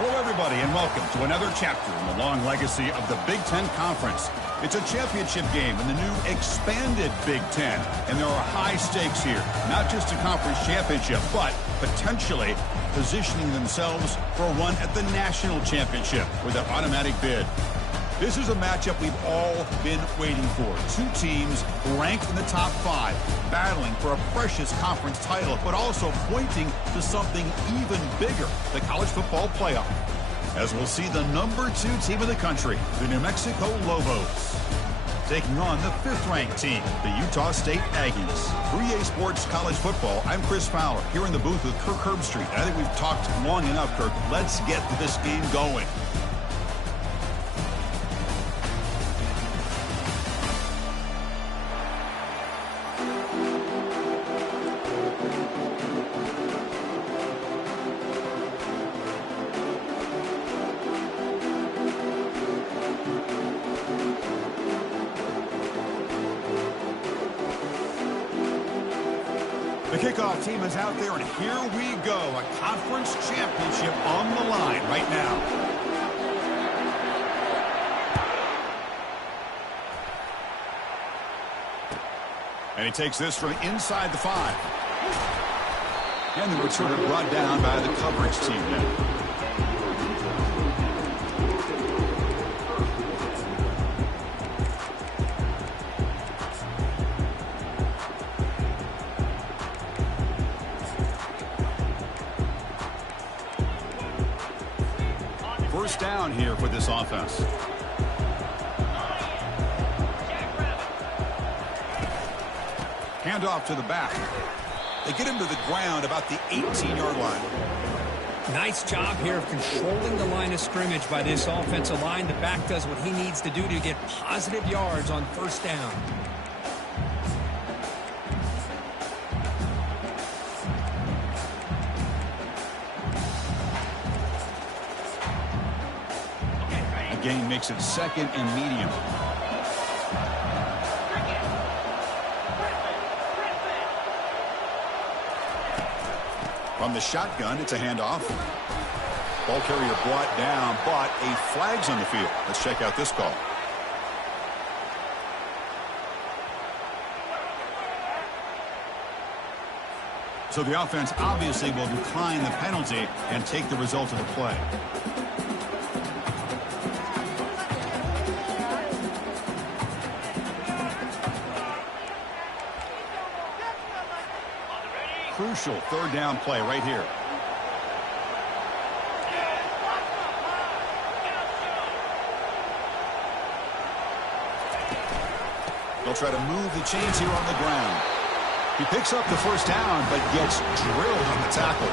Hello, everybody, and welcome to another chapter in the long legacy of the Big Ten Conference. It's a championship game in the new expanded Big Ten, and there are high stakes here. Not just a conference championship, but potentially positioning themselves for a run at the national championship with an automatic bid. This is a matchup we've all been waiting for. Two teams ranked in the top 5, battling for a precious conference title, but also pointing to something even bigger, the college football playoff. As we'll see the number 2 team in the country, the New Mexico Lobos, taking on the 5th-ranked team, the Utah State Aggies. 3A Sports College Football, I'm Chris Fowler, here in the booth with Kirk Herbstreit. I think we've talked long enough, Kirk. Let's get this game going. The kickoff team is out there, and here we go. A conference championship on the line right now. And he takes this from inside the 5. And the returner brought down by the coverage team now. First down here for this offense. Handoff to the back. They get him to the ground about the 18-yard line. Nice job here of controlling the line of scrimmage by this offensive line. The back does what he needs to do to get positive yards on first down. Gain makes it 2nd and medium. From the shotgun, it's a handoff. Ball carrier brought down, but a flag's on the field. Let's check out this call. So the offense obviously will decline the penalty and take the result of the play. Crucial 3rd down play right here. They'll try to move the chains here on the ground. He picks up the first down, but gets drilled on the tackle.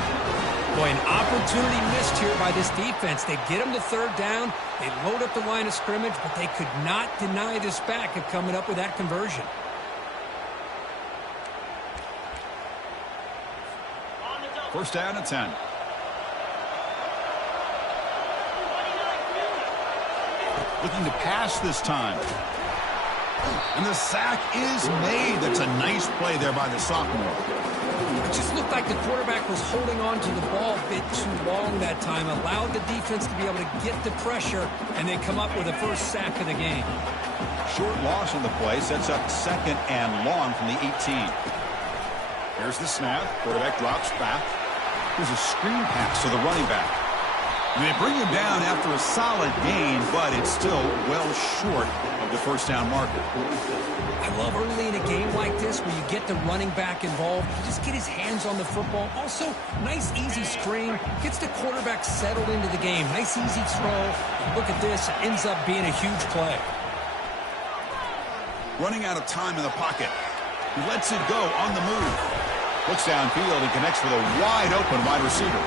Boy, an opportunity missed here by this defense. They get him to 3rd down. They load up the line of scrimmage, but they could not deny this back of coming up with that conversion. First down at 10. Looking to pass this time. And the sack is made. That's a nice play there by the sophomore. It just looked like the quarterback was holding on to the ball a bit too long that time. Allowed the defense to be able to get the pressure, and they come up with the first sack of the game. Short loss on the play sets up 2nd and long from the 18. Here's the snap. Quarterback drops back. Here's a screen pass to the running back. And they bring him down after a solid gain, but it's still well short of the first down marker. I love early in a game like this where you get the running back involved. You just get his hands on the football. Also, nice easy screen. Gets the quarterback settled into the game. Nice easy throw. And look at this. It ends up being a huge play. Running out of time in the pocket. He lets it go on the move. Looks downfield and connects with a wide-open wide receiver.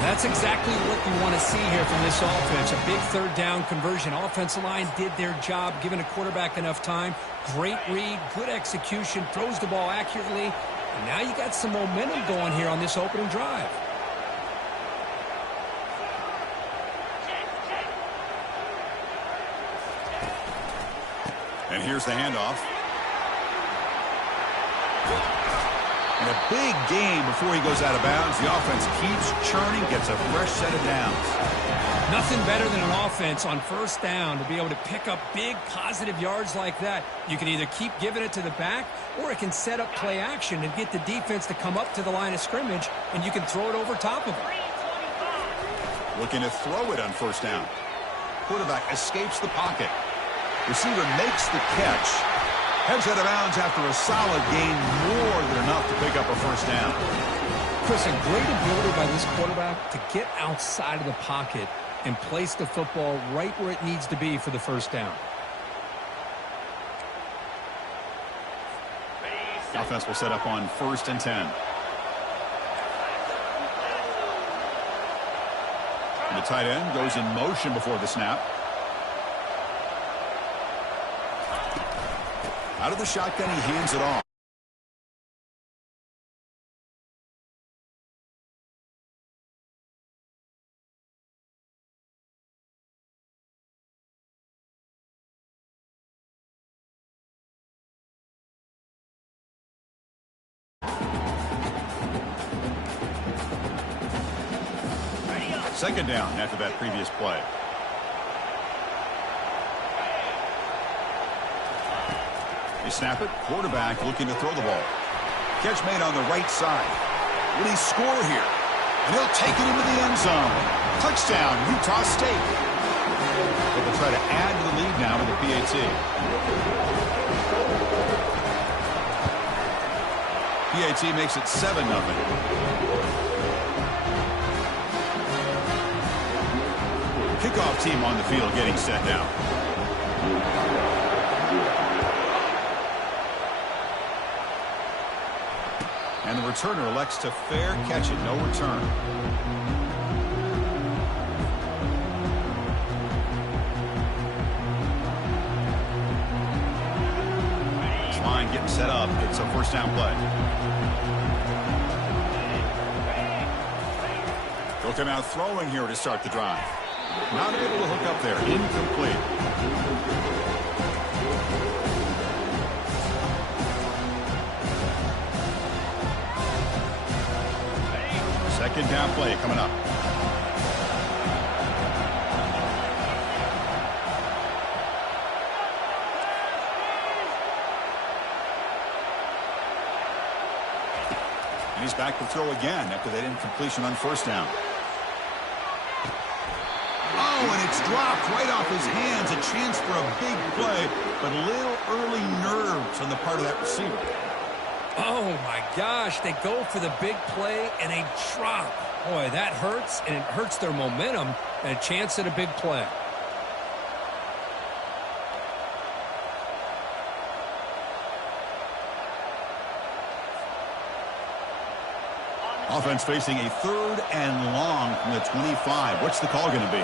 That's exactly what you want to see here from this offense. A big 3rd down conversion. Offensive line did their job, giving a quarterback enough time. Great read, good execution, throws the ball accurately. And now you got some momentum going here on this opening drive. And here's the handoff. And a big gain before he goes out of bounds. The offense keeps churning, gets a fresh set of downs. Nothing better than an offense on first down to be able to pick up big positive yards like that. You can either keep giving it to the back, or it can set up play action and get the defense to come up to the line of scrimmage, and you can throw it over top of it. Looking to throw it on first down. Quarterback escapes the pocket. Receiver makes the catch. Heads out of bounds after a solid gain, more than enough to pick up a first down. Chris, a great ability by this quarterback to get outside of the pocket and place the football right where it needs to be for the first down. Offense will set up on 1st and 10. And the tight end goes in motion before the snap. Out of the shotgun, he hands it off. Second down after that previous play. They snap it. Quarterback looking to throw the ball. Catch made on the right side. Will he score here? And he'll take it into the end zone. Touchdown, Utah State. They will try to add to the lead now with the PAT. PAT makes it 7-0. Kickoff team on the field getting set now. And the returner elects to fair catch it. No return. This line getting set up. It's a first down play. They'll come out throwing here to start the drive. Not able to hook up there. Incomplete. Second down play coming up. And he's back to throw again after that incompletion on first down. Oh, and it's dropped right off his hands. A chance for a big play, but a little early nerves on the part of that receiver. Oh, my gosh. They go for the big play, and they drop. Boy, that hurts, and it hurts their momentum, and a chance at a big play. Offense facing a 3rd and long from the 25. What's the call going to be?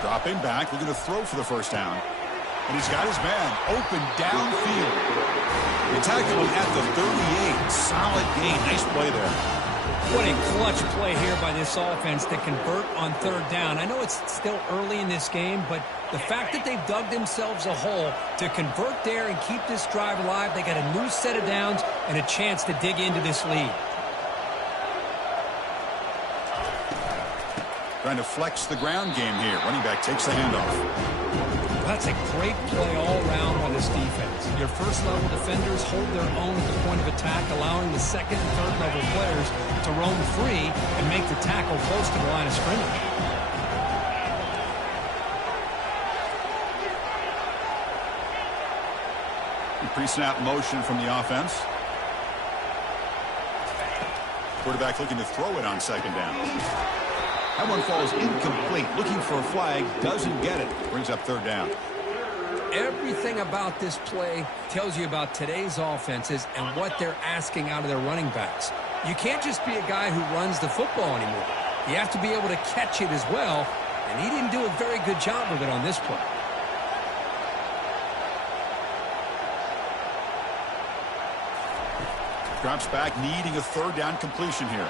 Dropping back, looking to throw for the first down. And he's got his man open downfield. They tackle him at the 38. Solid gain. Nice play there. What a clutch play here by this offense to convert on 3rd down. I know it's still early in this game, but the fact that they've dug themselves a hole to convert there and keep this drive alive, they got a new set of downs and a chance to dig into this lead. Trying to flex the ground game here. Running back takes the handoff. That's a great play all around by this defense. Your first-level defenders hold their own at the point of attack, allowing the second and third-level players to roam free and make the tackle close to the line of scrimmage. Pre-snap motion from the offense. Quarterback looking to throw it on 2nd down. That one falls incomplete. Looking for a flag. Doesn't get it. Brings up 3rd down. Everything about this play tells you about today's offenses and what they're asking out of their running backs. You can't just be a guy who runs the football anymore. You have to be able to catch it as well, and he didn't do a very good job of it on this play. Drops back, needing a 3rd down completion here.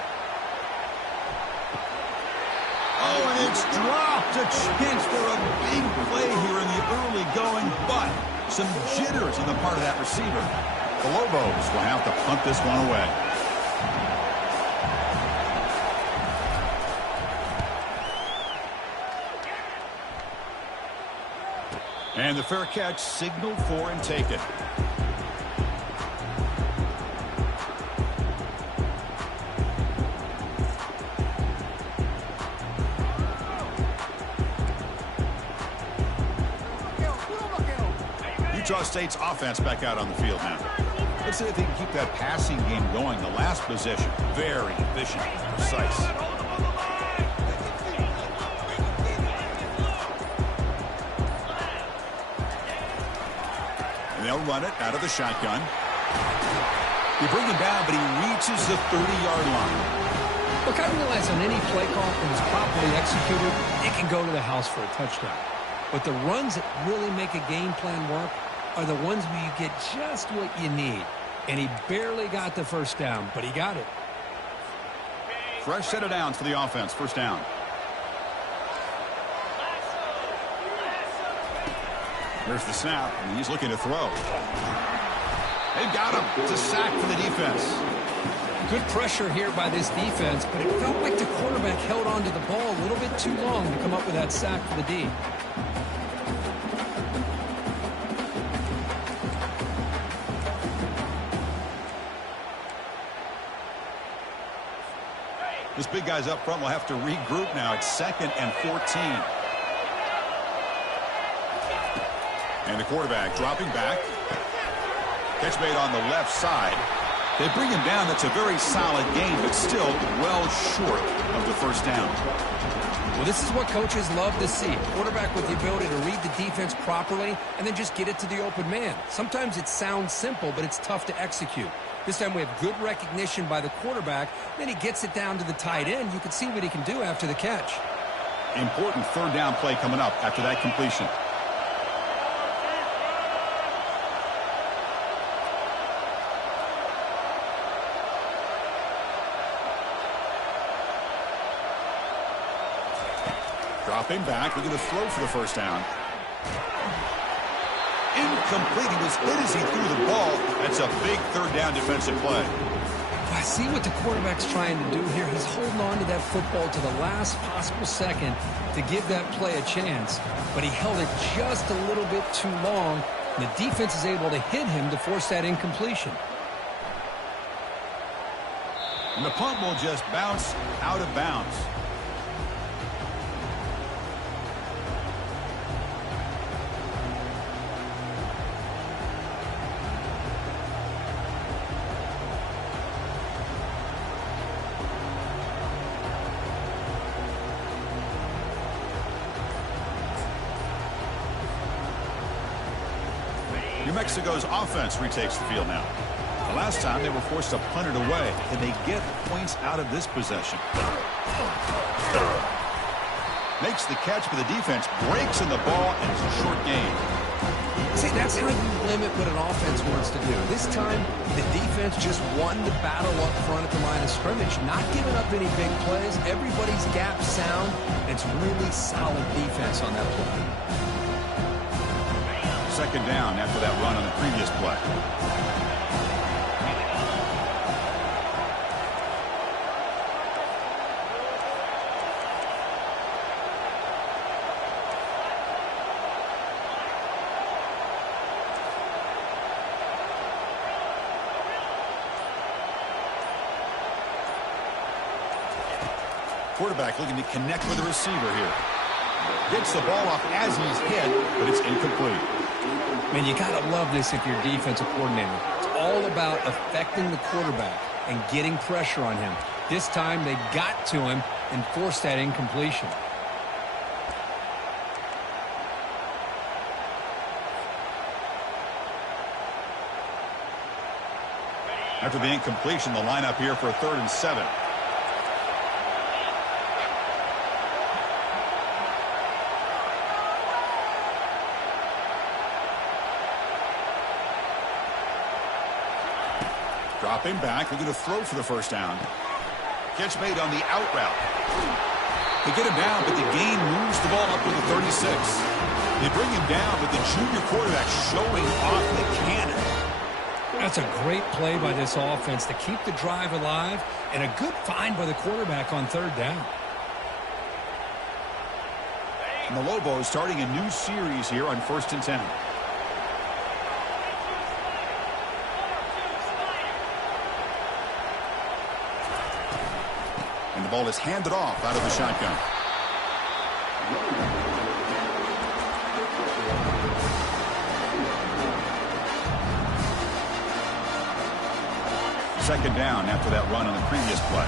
Oh, and it's dropped. A chance for a big play here in the early going, but some jitters on the part of that receiver. The Lobos will have to punt this one away. And the fair catch signaled for and taken. Utah State's offense back out on the field now. Let's see if they can keep that passing game going. The last possession, very efficient and precise. And they'll run it out of the shotgun. You bring him down, but he reaches the 30-yard line. Look, I realize on any play call, when it's properly executed, it can go to the house for a touchdown. But the runs that really make a game plan work are the ones where you get just what you need. And he barely got the first down, but he got it. Fresh set of downs for the offense. First down. Here's the snap, and he's looking to throw. They've got him. It's a sack for the defense. Good pressure here by this defense, but it felt like the quarterback held on to the ball a little bit too long to come up with that sack for the D. This big guy's up front will have to regroup now. It's 2nd and 14. And the quarterback dropping back. Catch made on the left side. They bring him down. That's a very solid game, but still well short of the first down. Well, this is what coaches love to see. A quarterback with the ability to read the defense properly and then just get it to the open man. Sometimes it sounds simple, but it's tough to execute. This time we have good recognition by the quarterback. Then he gets it down to the tight end. You can see what he can do after the catch. Important third down play coming up after that completion. Dropping back, looking to throw for the first down. Incomplete. He was hit as he threw the ball. That's a big third down defensive play. I see what the quarterback's trying to do here. He's holding on to that football to the last possible second to give that play a chance. But he held it just a little bit too long. And the defense is able to hit him to force that incompletion. And the punt will just bounce out of bounds. New Mexico's offense retakes the field now. The last time they were forced to punt it away. Can they get points out of this possession? Makes the catch, but the defense breaks in the ball, and it's a short game. See, that's how you limit what an offense wants to do. This time, the defense just won the battle up front at the line of scrimmage, not giving up any big plays. Everybody's gap sound. It's really solid defense on that play. Second down after that run on the previous play. Quarterback looking to connect with the receiver here. Gets the ball off as he's hit, but it's incomplete. Man, you got to love this if you're a defensive coordinator. It's all about affecting the quarterback and getting pressure on him. This time they got to him and forced that incompletion. After the incompletion, the lineup here for a 3rd and 7. Dropping back, looking to throw for the first down. Catch made on the out route. They get him down, but the gain moves the ball up to the 36. They bring him down, but the junior quarterback showing off the cannon. That's a great play by this offense to keep the drive alive, and a good find by the quarterback on third down. And the Lobos starting a new series here on 1st and 10. And the ball is handed off out of the shotgun. Second down after that run on the previous play.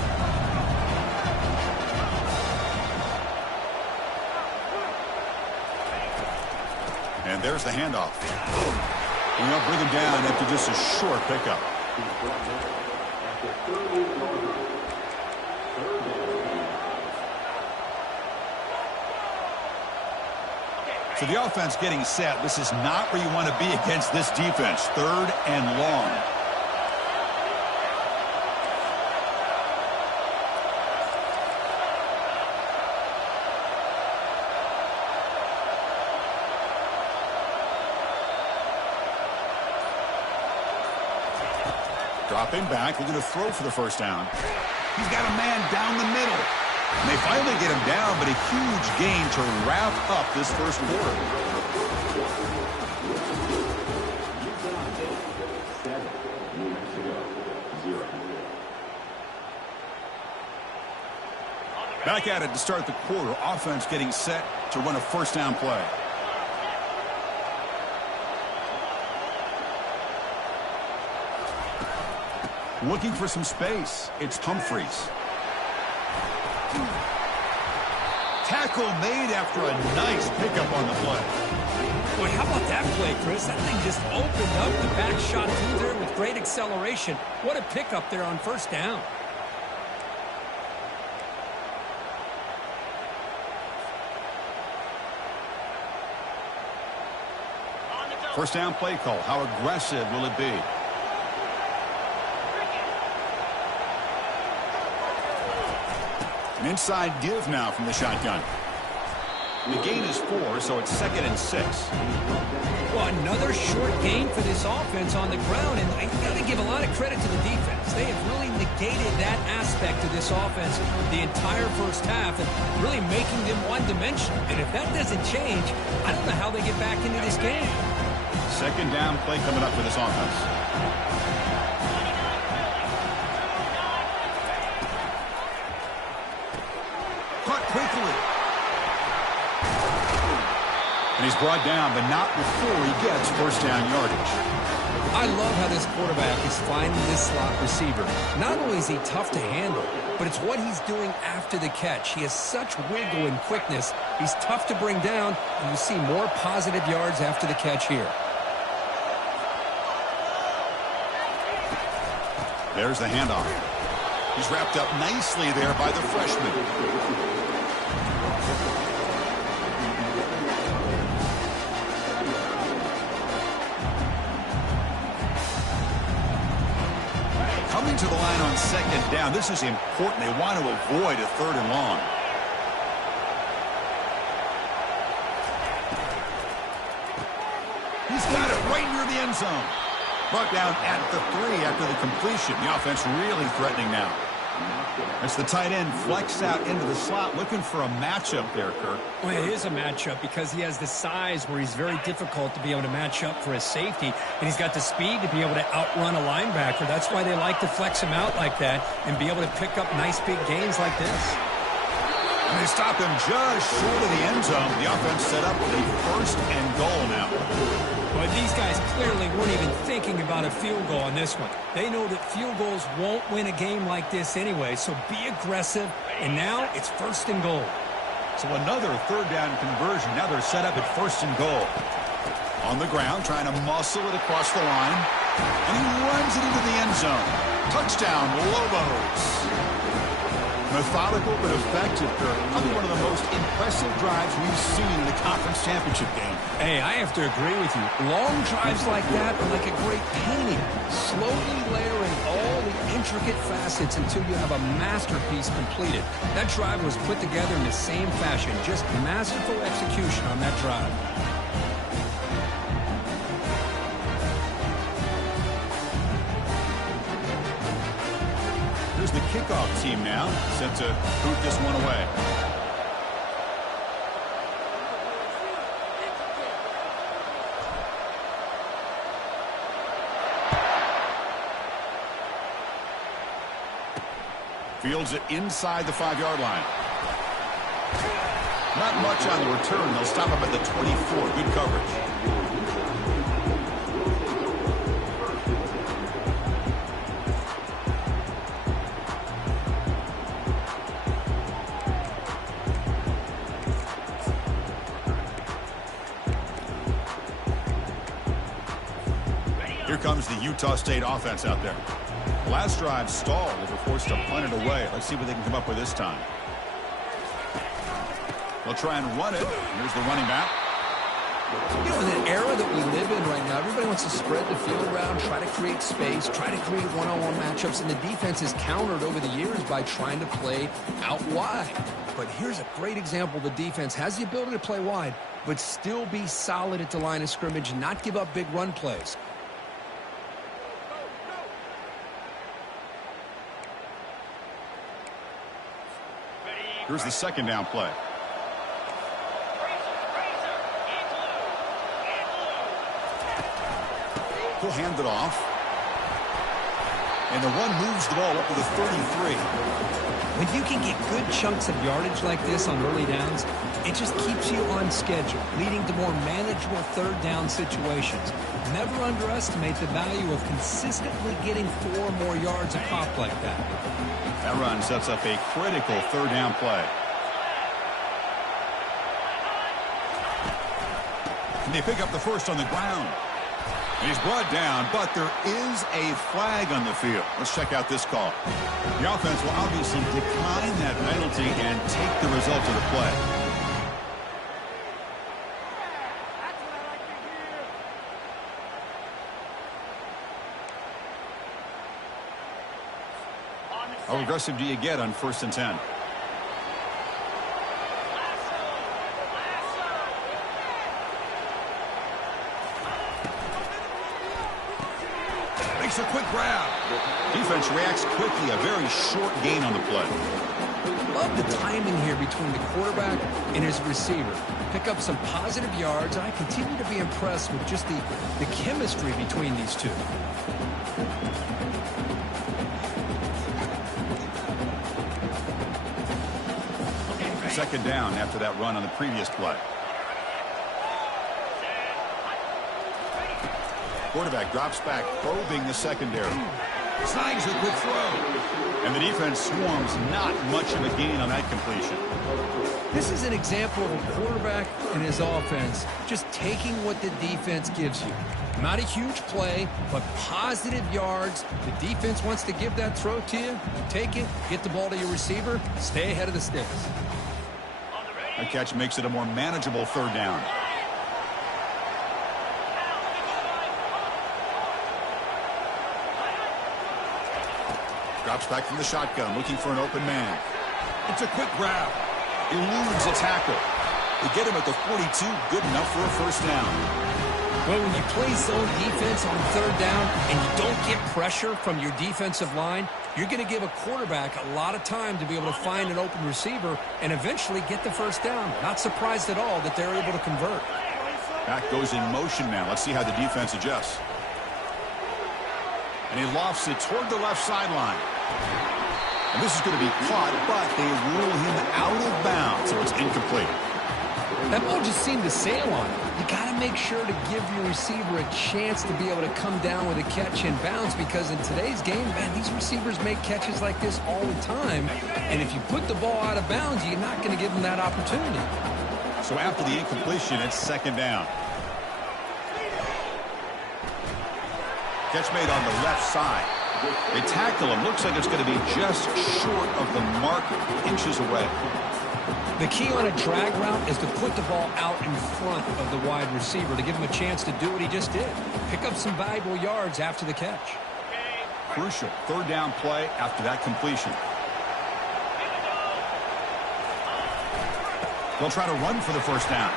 And there's the handoff. And they'll bring him down after just a short pickup. So the offense getting set. This is not where you want to be against this defense. 3rd and long. Dropping back, looking to throw for the first down. He's got a man down the middle. And they finally get him down, but a huge gain to wrap up this first quarter. Back at it to start the quarter. Offense getting set to run a first down play. Looking for some space. It's Humphreys. Tackle made after a nice pickup on the play. Boy, how about that play, Chris? That thing just opened up. The back shot through there with great acceleration. What a pickup there on first down. First down play call. How aggressive will it be? An inside give now from the shotgun. The gain is 4, so it's 2nd and 6. Well, another short gain for this offense on the ground, and I got to give a lot of credit to the defense. They have really negated that aspect of this offense the entire first half and really making them one-dimensional. And if that doesn't change, I don't know how they get back into this game. Second down play coming up for this offense. Caught quickly. And he's brought down, but not before he gets first down yardage. I love how this quarterback is finding this slot receiver. Not only is he tough to handle, but it's what he's doing after the catch. He has such wiggle and quickness. He's tough to bring down, and you see more positive yards after the catch here. There's the handoff. He's wrapped up nicely there by the freshman. Coming to the line on second down. This is important. They want to avoid a 3rd and long. He's got it right near the end zone. Brought down at the 3 after the completion. The offense really threatening now. As the tight end flex out into the slot, looking for a matchup there, Kirk. Well, it is a matchup because he has the size where he's very difficult to be able to match up for his safety, and he's got the speed to be able to outrun a linebacker. That's why they like to flex him out like that and be able to pick up nice big gains like this. And they stop him just short of the end zone. The offense set up with a 1st and goal now. But these guys clearly weren't even thinking about a field goal on this one. They know that field goals won't win a game like this anyway, so be aggressive, and now it's 1st and goal. So another 3rd down conversion. Now they're set up at 1st and goal. On the ground, trying to muscle it across the line, and he runs it into the end zone. Touchdown, Lobos. Methodical but effective, Kirk. Probably one of the most impressive drives we've seen in the conference this championship game. Hey, I have to agree with you. Long drives like that are like a great painting, slowly layering all the intricate facets until you have a masterpiece completed. That drive was put together in the same fashion, just masterful execution on that drive. Here's the kickoff team now, set to boot this one away. Fields it inside the 5-yard line. Not much on the return. They'll stop him at the 24. Good coverage. Here comes the Utah State offense out there. Last drive stalled. They were forced to punt it away. Let's see what they can come up with this time. They'll try and run it. Here's the running back. You know, in an era that we live in right now, everybody wants to spread the field around, try to create space, try to create one-on-one matchups, and the defense is countered over the years by trying to play out wide. But here's a great example. The defense has the ability to play wide, but still be solid at the line of scrimmage and not give up big run plays. Here's the second down play. He'll hand it off. And the run moves the ball up to the 33. When you can get good chunks of yardage like this on early downs, it just keeps you on schedule, leading to more manageable third down situations. Never underestimate the value of consistently getting 4 or more yards a pop like that. That run sets up a critical third down play. And they pick up the first on the ground. And he's brought down, but there is a flag on the field. Let's check out this call. The offense will obviously decline that penalty and take the result of the play. How aggressive do you get on 1st and 10? Makes a quick grab. Defense reacts quickly. A very short gain on the play. Love the timing here between the quarterback and his receiver. Pick up some positive yards, and I continue to be impressed with just the chemistry between these two. Second down after that run on the previous play. Quarterback drops back, probing the secondary. Snags a quick throw. And the defense swarms. Not much of a gain on that completion. This is an example of a quarterback and his offense just taking what the defense gives you. Not a huge play, but positive yards. The defense wants to give that throw to you. Take it, get the ball to your receiver, stay ahead of the sticks. That catch makes it a more manageable third down. Drops back from the shotgun, looking for an open man. It's a quick grab. Eludes a tackle. They get him at the 42, good enough for a first down. Well, when you play zone defense on third down and you don't get pressure from your defensive line, you're going to give a quarterback a lot of time to be able to find an open receiver and eventually get the first down. Not surprised at all that they're able to convert. Back goes in motion now. Let's see how the defense adjusts. And he lofts it toward the left sideline. And this is going to be caught, but they rule him out of bounds, so it's incomplete. That ball just seemed to sail on it. You got to make sure to give your receiver a chance to be able to come down with a catch and bounce, because in today's game, man, these receivers make catches like this all the time. And if you put the ball out of bounds, you're not going to give them that opportunity. So after the incompletion, it's second down. Catch made on the left side. They tackle him. Looks like it's going to be just short of the mark, inches away. The key on a drag route is to put the ball out in front of the wide receiver to give him a chance to do what he just did. Pick up some valuable yards after the catch. Crucial third down play after that completion. They'll try to run for the first down.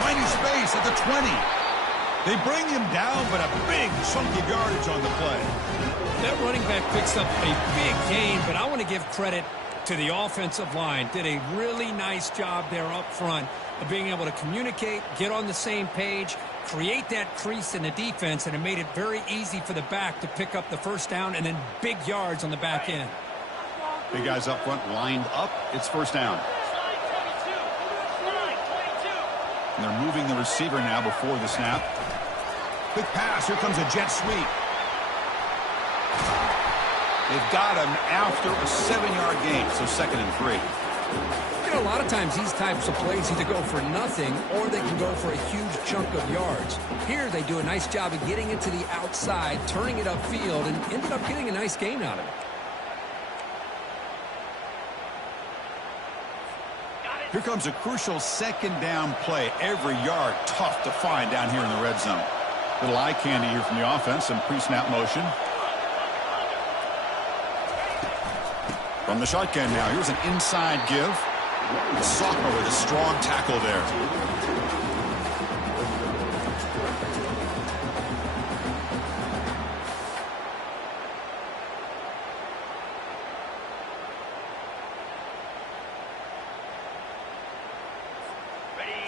Finding space at the 20. They bring him down, but a big chunk of yardage on the play. That running back picks up a big gain, but I want to give credit to the offensive line. Did a really nice job there up front of being able to communicate, get on the same page, create that crease in the defense, and it made it very easy for the back to pick up the first down and then big yards on the back end. Big guys up front lined up. It's first down. And they're moving the receiver now before the snap. Quick pass. Here comes a jet sweep. They've got him after a 7-yard gain, so 2nd and 3. You know, a lot of times these types of plays either go for nothing or they can go for a huge chunk of yards. Here they do a nice job of getting it to the outside, turning it upfield, and ended up getting a nice gain out of it. Here comes a crucial 2nd down play. Every yard tough to find down here in the red zone. Little eye candy here from the offense, some pre-snap motion. From the shotgun now, here's an inside give. Sophomore with a strong tackle there.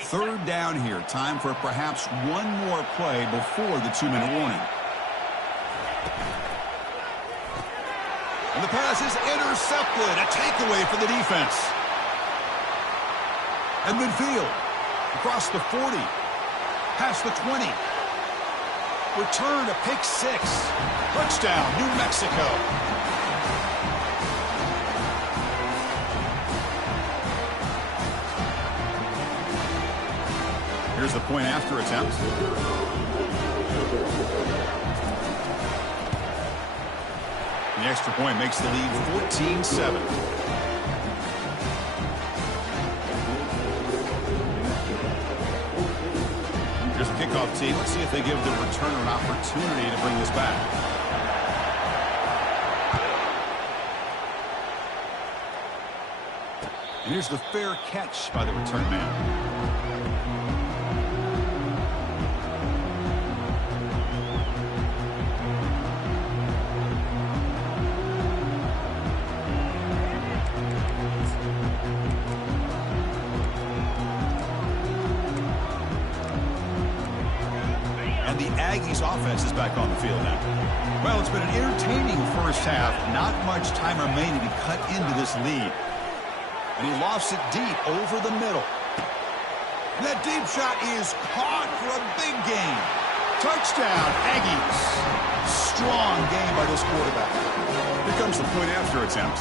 Third down here. Time for perhaps one more play before the 2-minute warning. And the pass is intercepted. A takeaway for the defense. And midfield. Across the 40. Past the 20. Return to pick 6. Touchdown, New Mexico. Here's the point after attempt. The extra point makes the lead 14-7. Here's the kickoff team. Let's see if they give the returner an opportunity to bring this back. And here's the fair catch by the return man. Aggies offense is back on the field now. Well, it's been an entertaining first half. Not much time remaining to cut into this lead. And he lofts it deep over the middle. And that deep shot is caught for a big gain. Touchdown, Aggies. Strong game by this quarterback. Here comes the point after attempt.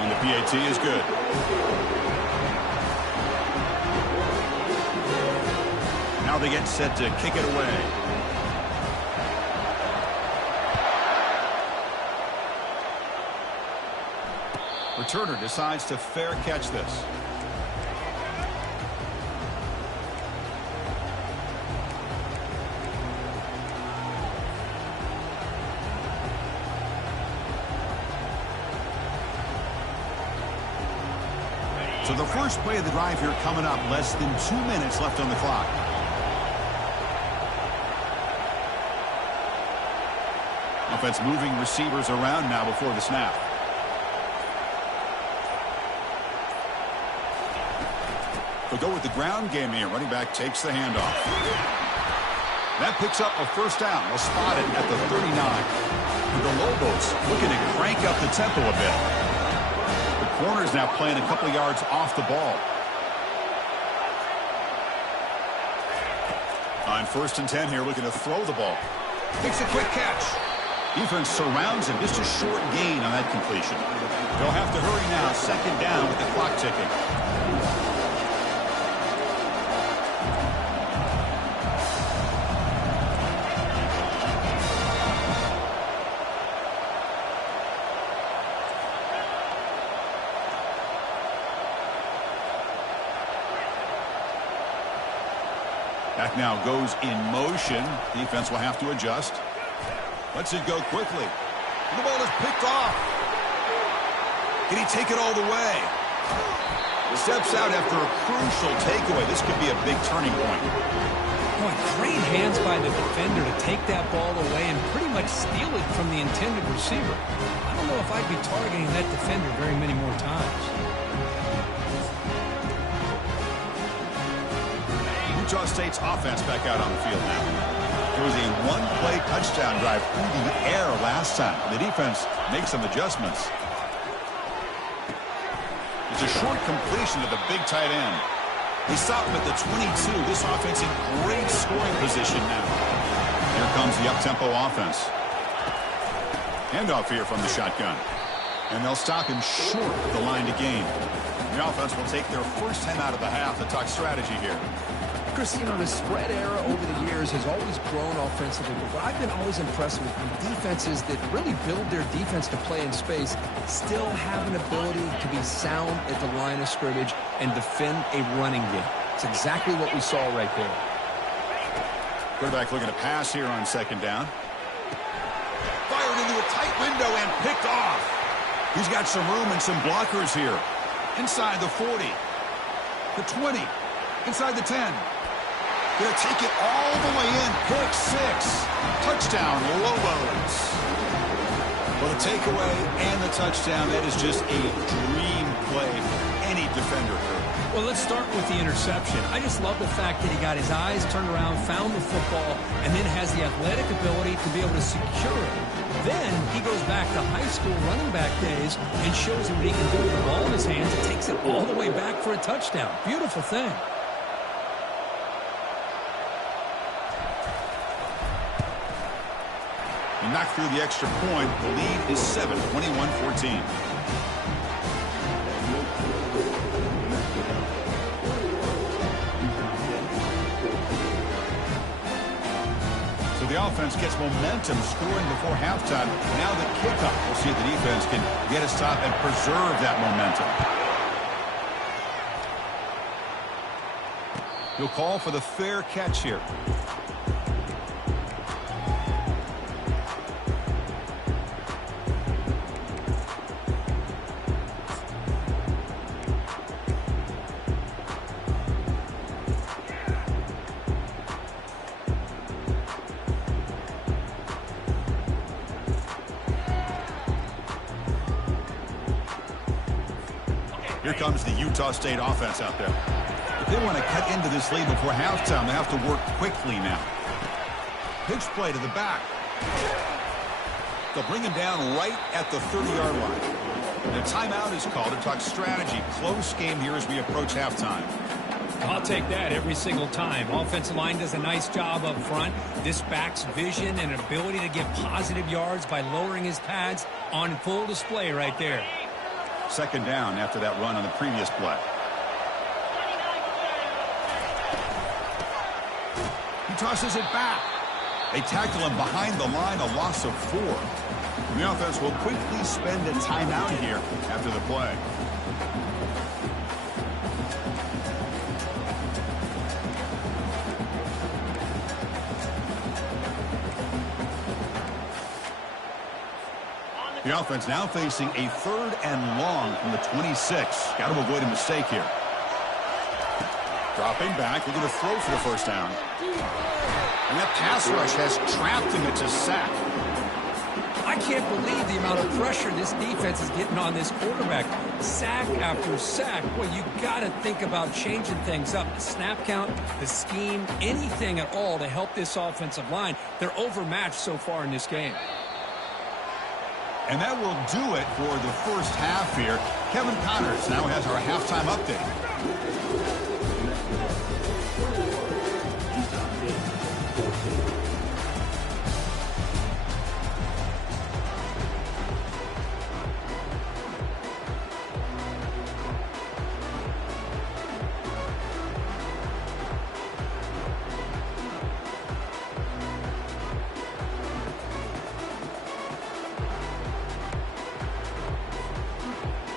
And the PAT is good. Now they get set to kick it away. Returner decides to fair catch this. So the first play of the drive here coming up. Less than 2 minutes left on the clock. Offense moving receivers around now before the snap. They'll go with the ground game here. Running back takes the handoff. That picks up a first down. They'll spot it at the 39. With the Lobos looking to crank up the tempo a bit. The corner's now playing a couple yards off the ball. On 1st and 10 here, looking to throw the ball. Makes a quick catch. Defense surrounds him. Just a short gain on that completion. They'll have to hurry now. 2nd down with the clock ticking. Back now goes in motion. Defense will have to adjust. Lets it go quickly. The ball is picked off. Can he take it all the way? Steps out after a crucial takeaway. This could be a big turning point. Boy, great hands by the defender to take that ball away and pretty much steal it from the intended receiver. I don't know if I'd be targeting that defender very many more times. Utah State's offense back out on the field now. There was a one-play touchdown drive through the air last time. The defense makes some adjustments. It's a short completion to the big tight end. They stop him at the 22. This offense in great scoring position now. Here comes the up-tempo offense. Handoff here from the shotgun. And they'll stop him short of the line to gain. The offense will take their first 10 out of the half to talk strategy here. Chris, you know, the spread era over the years has always grown offensively, but what I've been always impressed with defenses that really build their defense to play in space still have an ability to be sound at the line of scrimmage and defend a running game. It's exactly what we saw right there. Quarterback looking to pass here on second down. Fired into a tight window and picked off. He's got some room and some blockers here. Inside the 40. The 20. Inside the 10. Going to take it all the way in. Pick six. Touchdown, Lobos. Well, the takeaway and the touchdown, that is just a dream play for any defender. Well, let's start with the interception. I just love the fact that he got his eyes turned around, found the football, and then has the athletic ability to be able to secure it. Then he goes back to high school running back days and shows him what he can do with the ball in his hands and takes it all the way back for a touchdown. Beautiful thing. He knocked through the extra point. The lead is 7, 21-14. So the offense gets momentum scoring before halftime. Now the kickoff. We'll see if the defense can get a stop and preserve that momentum. He'll call for the fair catch here. Here comes the Utah State offense out there. If they want to cut into this lead before halftime, they have to work quickly now. Pitch play to the back. They'll bring him down right at the 30-yard line. The timeout is called to talk strategy. Close game here as we approach halftime. I'll take that every single time. Offensive line does a nice job up front. This back's vision and ability to get positive yards by lowering his pads on full display right there. Second down after that run on the previous play. He tosses it back. They tackle him behind the line, a loss of 4. And the offense will quickly spend a timeout here after the play. The offense now facing a 3rd and long from the 26. Got to avoid a mistake here. Dropping back, looking to throw for the first down. And that pass rush has trapped him. It's a sack. I can't believe the amount of pressure this defense is getting on this quarterback. Sack after sack. Boy, you got to think about changing things up. The snap count, the scheme, anything at all to help this offensive line. They're overmatched so far in this game. And that will do it for the first half here. Kevin Connors now has our halftime update.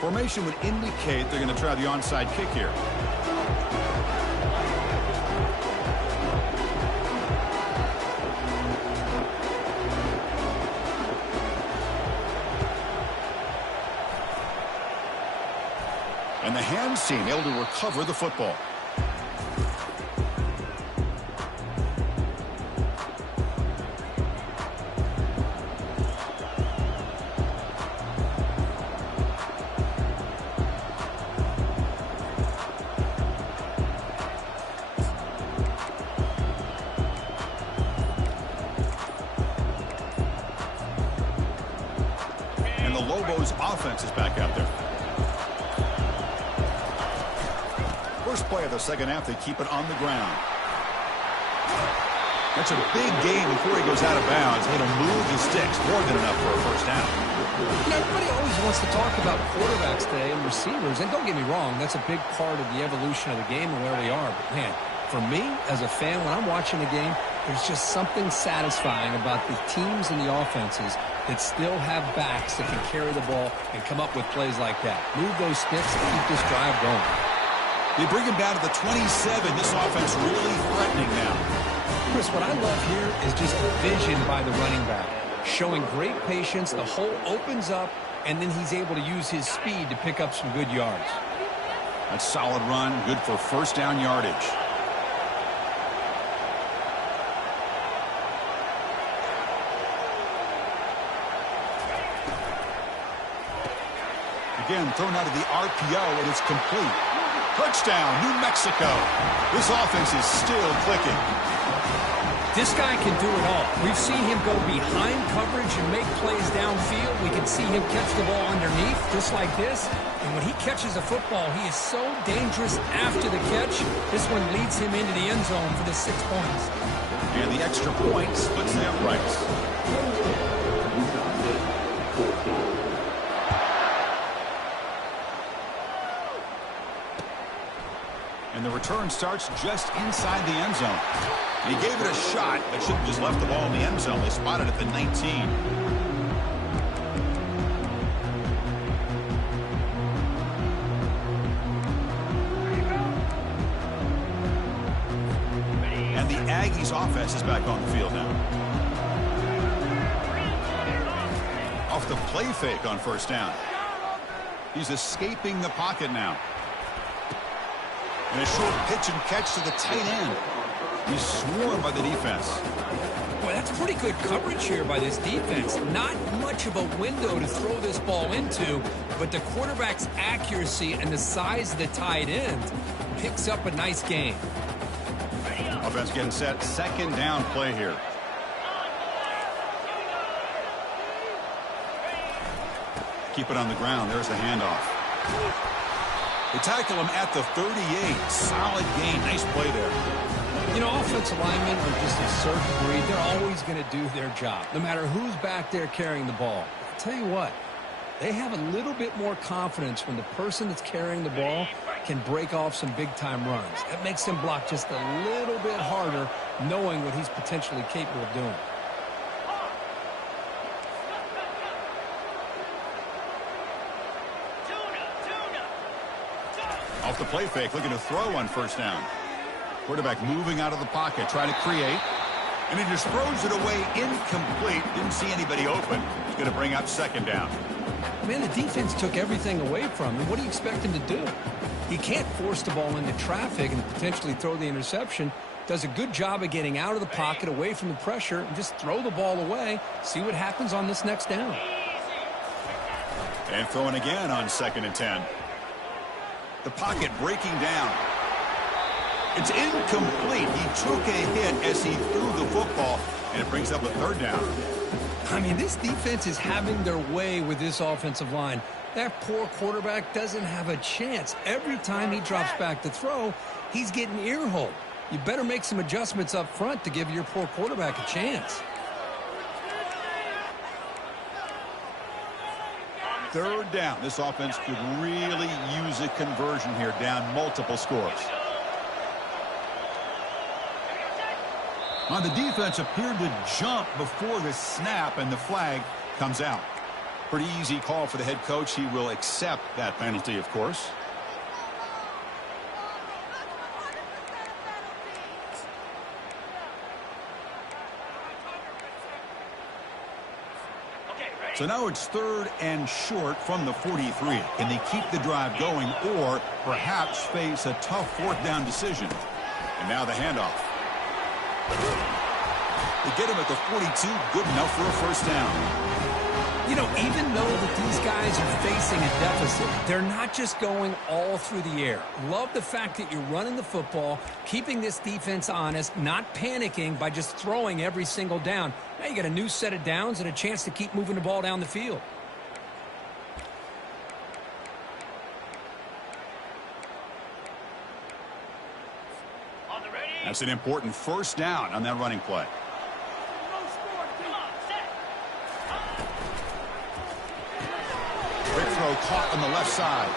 Formation would indicate they're going to try the onside kick here. defense team able to recover the football. The Lobos offense is back out there. First play of the second half, they keep it on the ground. That's a big gain before he goes out of bounds. It'll move the sticks, more than enough for a first down. You know, everybody always wants to talk about quarterbacks today and receivers, and don't get me wrong, that's a big part of the evolution of the game and where they are. But, man, for me, as a fan, when I'm watching the game, there's just something satisfying about the teams and the offenses that still have backs that can carry the ball and come up with plays like that. Move those sticks and keep this drive going. They bring him down to the 27. This offense really threatening now. Chris, what I love here is just the vision by the running back. Showing great patience, the hole opens up, and then he's able to use his speed to pick up some good yards. That's a solid run, good for first down yardage. Again, thrown out of the RPO, and it's complete. Touchdown, New Mexico. This offense is still clicking. This guy can do it all. We've seen him go behind coverage and make plays downfield. We can see him catch the ball underneath, just like this. And when he catches a football, he is so dangerous after the catch. This one leads him into the end zone for the 6 points. And the extra point splits the uprights. And the return starts just inside the end zone. He gave it a shot, but should have just left the ball in the end zone. They spotted at the 19. And the Aggies offense is back on the field now. Off the play fake on first down. He's escaping the pocket now. And a short pitch and catch to the tight end. He's swarmed by the defense. Boy, that's pretty good coverage here by this defense. Not much of a window to throw this ball into, but the quarterback's accuracy and the size of the tight end picks up a nice gain. Offense getting set. Second down play here. Keep it on the ground. There's the handoff. They tackle him at the 38. Solid gain. Nice play there. You know, offensive linemen are just a certain breed. They're always going to do their job, no matter who's back there carrying the ball. I'll tell you what, they have a little bit more confidence when the person that's carrying the ball can break off some big-time runs. That makes him block just a little bit harder, knowing what he's potentially capable of doing. Off the play fake, looking to throw on first down. Quarterback moving out of the pocket, trying to create. And he just throws it away incomplete. Didn't see anybody open. He's going to bring up second down. Man, the defense took everything away from him. What do you expect him to do? He can't force the ball into traffic and potentially throw the interception. Does a good job of getting out of the pocket, away from the pressure, and just throw the ball away. See what happens on this next down. And throwing again on 2nd and 10. The pocket breaking down. It's incomplete. He took a hit as he threw the football, and it brings up a third down. I mean, this defense is having their way with this offensive line. That poor quarterback doesn't have a chance. Every time he drops back to throw, he's getting ear-holed. You better make some adjustments up front to give your poor quarterback a chance. Third down. This offense could really use a conversion here, down multiple scores. On the defense appeared to jump before the snap, and the flag comes out. Pretty easy call for the head coach. He will accept that penalty, of course. So now it's 3rd and short from the 43. Can they keep the drive going or perhaps face a tough 4th down decision? And now the handoff. They get him at the 42. Good enough for a first down. You know, even though that these guys are facing a deficit, they're not just going all through the air. Love the fact that you're running the football, keeping this defense honest, not panicking by just throwing every single down. Now you got a new set of downs and a chance to keep moving the ball down the field. That's an important first down on that running play. Quick throw caught on the left side.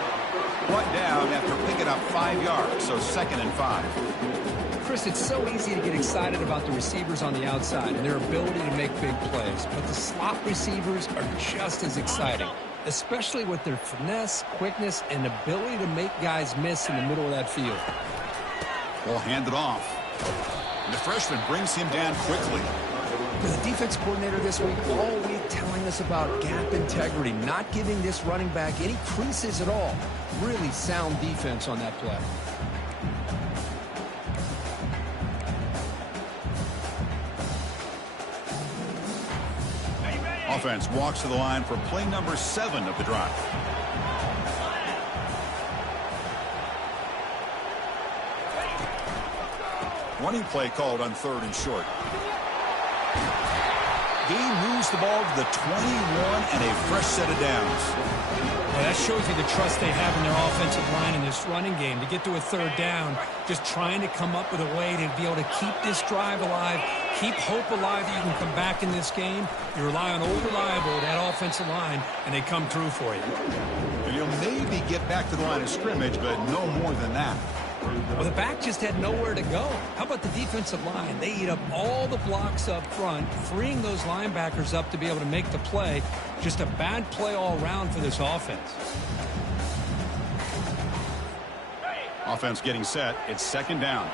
Brought down after picking up 5 yards, so 2nd and 5. Chris, it's so easy to get excited about the receivers on the outside and their ability to make big plays, but the slot receivers are just as exciting, especially with their finesse, quickness, and ability to make guys miss in the middle of that field. Ball handed off. And the freshman brings him down quickly. For the defense coordinator this week, all week telling us about gap integrity, not giving this running back any creases at all. Really sound defense on that play. Offense walks to the line for play number 7 of the drive. Running play called on 3rd and short. Gain moves the ball to the 21 and a fresh set of downs. Well, that shows you the trust they have in their offensive line in this running game. To get to a 3rd down, just trying to come up with a way to be able to keep this drive alive, keep hope alive that you can come back in this game. You rely on old reliable, that offensive line, and they come through for you. And you'll maybe get back to the line of scrimmage, but no more than that. Well, the back just had nowhere to go. How about the defensive line? They eat up all the blocks up front, freeing those linebackers up to be able to make the play. Just a bad play all around for this offense. Offense getting set. It's 2nd down.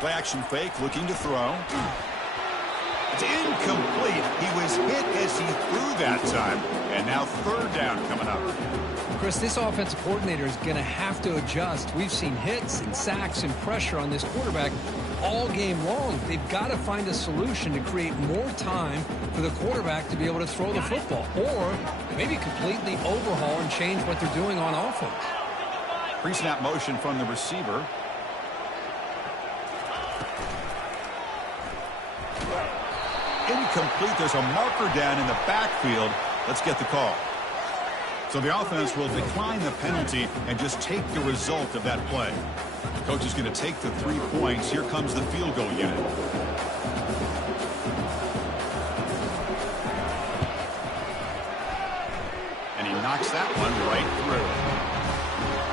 Play action fake, looking to throw. It's incomplete. He was hit as he threw that time. And now 3rd down coming up. Chris, this offensive coordinator is going to have to adjust. We've seen hits and sacks and pressure on this quarterback all game long. They've got to find a solution to create more time for the quarterback to be able to throw the football, or maybe completely overhaul and change what they're doing on offense. Pre-snap motion from the receiver. Incomplete. There's a marker down in the backfield. Let's get the call. So the offense will decline the penalty and just take the result of that play. Coach is going to take the 3 points. Here comes the field goal unit. And he knocks that one right through.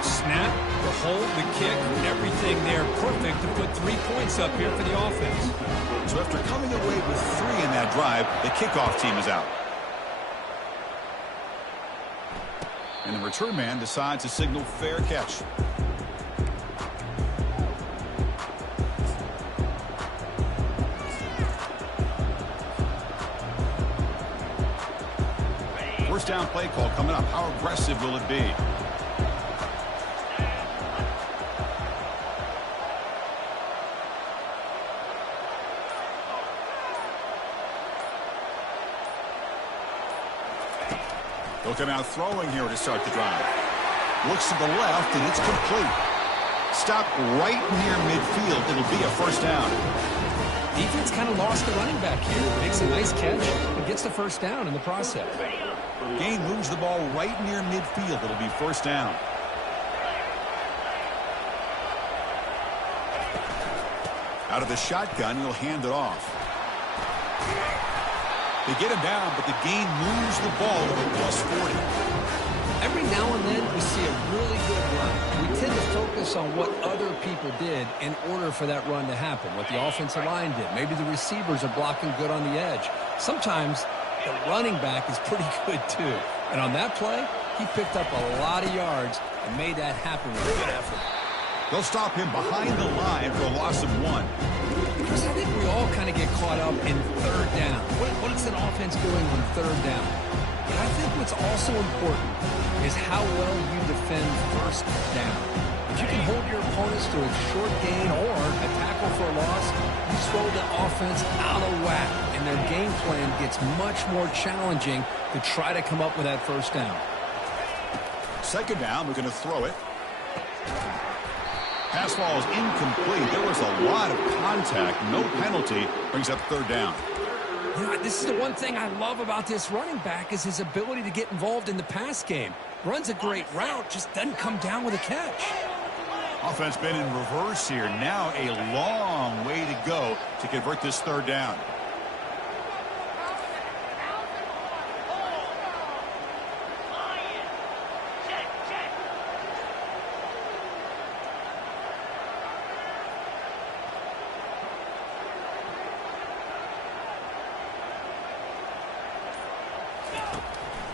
Snap, the hold, the kick, everything there perfect to put 3 points up here for the offense. So after coming away with 3 in that drive, the kickoff team is out. And the return man decides to signal fair catch. First down play call coming up. How aggressive will it be? They'll come out throwing here to start the drive. Looks to the left, and it's complete. Stop right near midfield. It'll be a first down. Defense kind of lost the running back here. Makes a nice catch and gets the first down in the process. Gain moves the ball right near midfield. It'll be first down. Out of the shotgun, he'll hand it off. They get him down, but the gain moves the ball to the +40. Every now and then we see a really good run. We tend to focus on what other people did in order for that run to happen, what the offensive line did. Maybe the receivers are blocking good on the edge. Sometimes the running back is pretty good too. And on that play, he picked up a lot of yards and made that happen with a good effort. They'll stop him behind the line for a loss of 1. Chris, I think we all kind of get caught up in third down. What is an offense doing on third down? But I think what's also important is how well you defend first down. If you can hold your opponents to a short gain or a tackle for a loss, you throw the offense out of whack, and their game plan gets much more challenging to try to come up with that first down. Second down, we're going to throw it. Pass ball is incomplete. There was a lot of contact. No penalty. Brings up third down. You know, this is the one thing I love about this running back is his ability to get involved in the pass game. Runs a great route, just doesn't come down with a catch. Offense been in reverse here. Now a long way to go to convert this third down.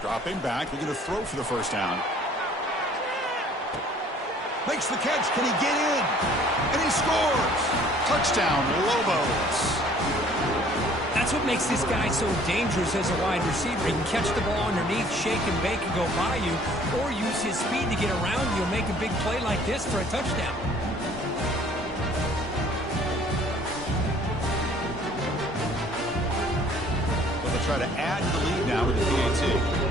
Dropping back, we're going to throw for the first down. Makes the catch. Can he get in? And he scores. Touchdown, Lobos. That's what makes this guy so dangerous as a wide receiver. He can catch the ball underneath, shake and bake and go by you, or use his speed to get around you and make a big play like this for a touchdown. Well, they'll try to add to the lead now with the PAT.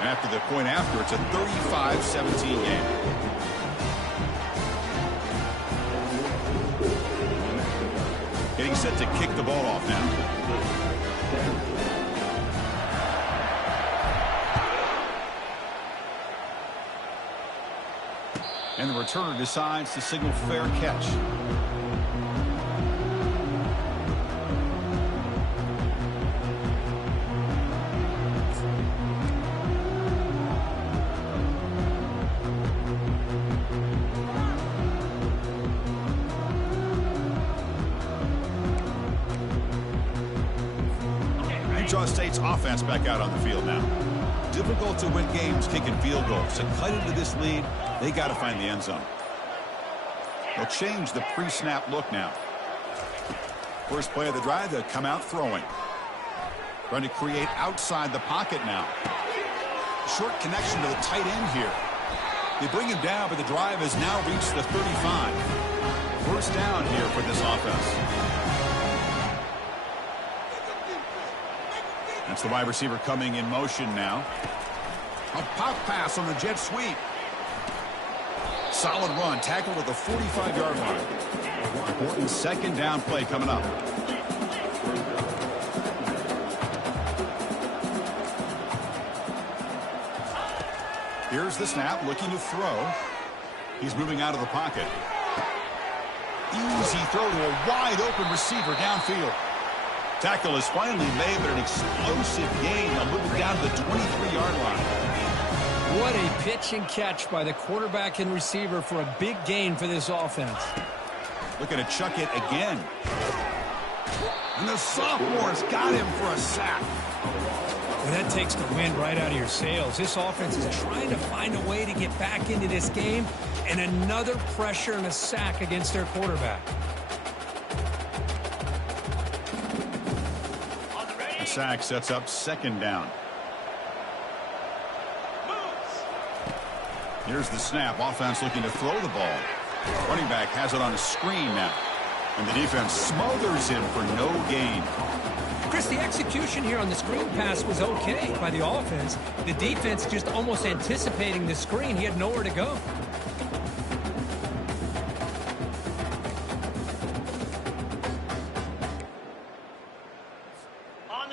After the point after, it's a 35-17 game. Getting set to kick the ball off now. And the returner decides to signal fair catch. Utah State's offense back out on the field now. Difficult to win games kicking field goals. To cut into this lead, they got to find the end zone. They'll change the pre-snap look now. First play of the drive, they'll come out throwing. Trying to create outside the pocket now. Short connection to the tight end here. They bring him down, but the drive has now reached the 35. First down here for this offense. That's the wide receiver coming in motion now. A pop pass on the jet sweep. Solid run, tackled at the 45-yard line. Important second down play coming up. Here's the snap, looking to throw. He's moving out of the pocket. Easy throw to a wide-open receiver downfield. Tackle is finally made, but an explosive gain. They'll move it down to the 23-yard line. What a pitch and catch by the quarterback and receiver for a big gain for this offense. Looking to chuck it again. And the sophomore's got him for a sack. Well, that takes the wind right out of your sails. This offense is trying to find a way to get back into this game, and another pressure and a sack against their quarterback. The sack sets up second down. Here's the snap. Offense looking to throw the ball. Running back has it on a screen now. And the defense smothers him for no gain. Chris, the execution here on the screen pass was okay by the offense. The defense just almost anticipating the screen. He had nowhere to go.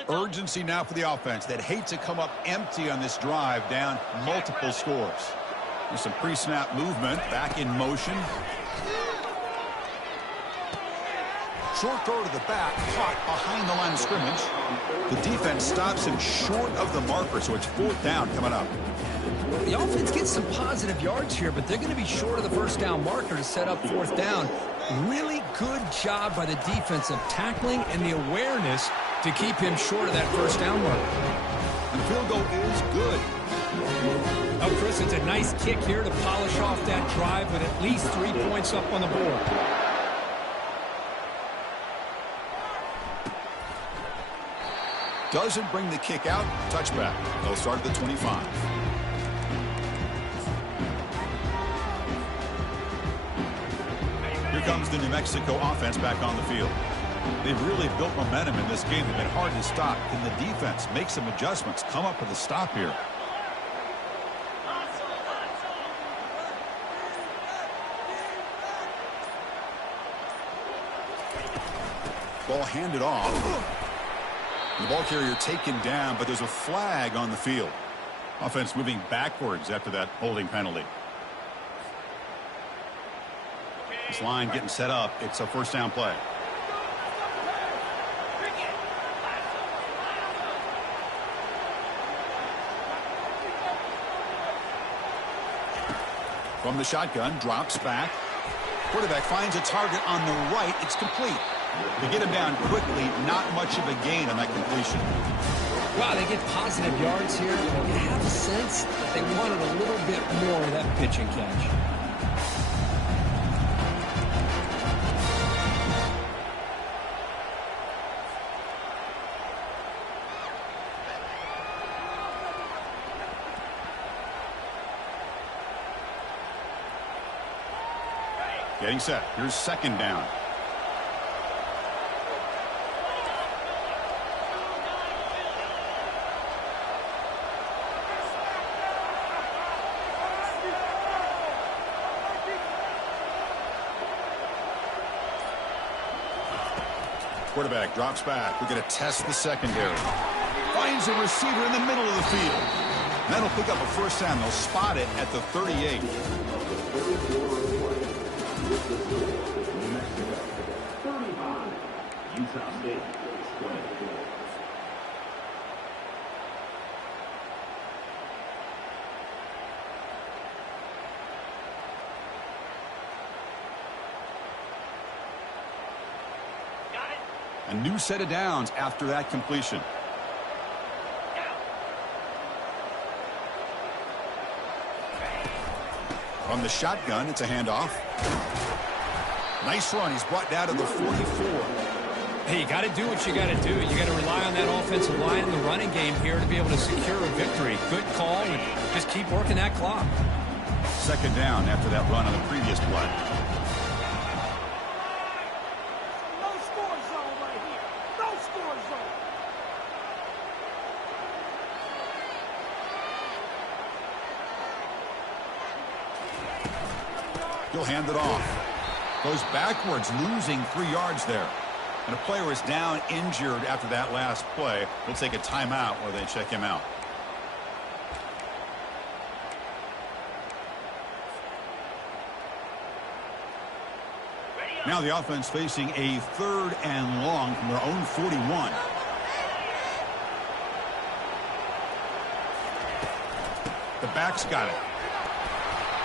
Urgency now for the offense that hate to come up empty on this drive, down multiple scores. There's some pre-snap movement, back in motion. Short throw to the back, caught behind the line of scrimmage. The defense stops him short of the marker, so it's fourth down coming up. The offense gets some positive yards here, but they're going to be short of the first down marker to set up fourth down. Really good job by the defense of tackling and the awareness to keep him short of that first down marker. And the field goal is good. Oh, Chris, it's a nice kick here to polish off that drive with at least 3 points up on the board. Doesn't bring the kick out. Touchback. They'll start at the 25. Here comes the New Mexico offense back on the field. They've really built momentum in this game. They've been hard to stop. Can the defense make some adjustments, come up with a stop here? Ball handed off. The ball carrier taken down, but there's a flag on the field. Offense moving backwards after that holding penalty. This line getting set up. It's a first down play. From the shotgun, drops back. Quarterback finds a target on the right. It's complete. They get him down quickly. Not much of a gain on that completion. Wow, they get positive yards here. You have a sense that they wanted a little bit more of that pitch and catch. Getting set. Here's second down. Quarterback drops back. We're going to test the secondary. Finds a receiver in the middle of the field. That'll pick up a first down. They'll spot it at the 38. A new set of downs after that completion. From the shotgun, it's a handoff. Nice run. He's brought down to the 44. Hey, you got to do what you got to do. You got to rely on that offensive line in the running game here to be able to secure a victory. Good call, and just keep working that clock. Second down after that run on the previous play. He'll hand it off. Goes backwards, losing 3 yards there. And a player is down injured after that last play. We'll take a timeout while they check him out. Now the offense facing a 3rd and long from their own 41. The back's got it.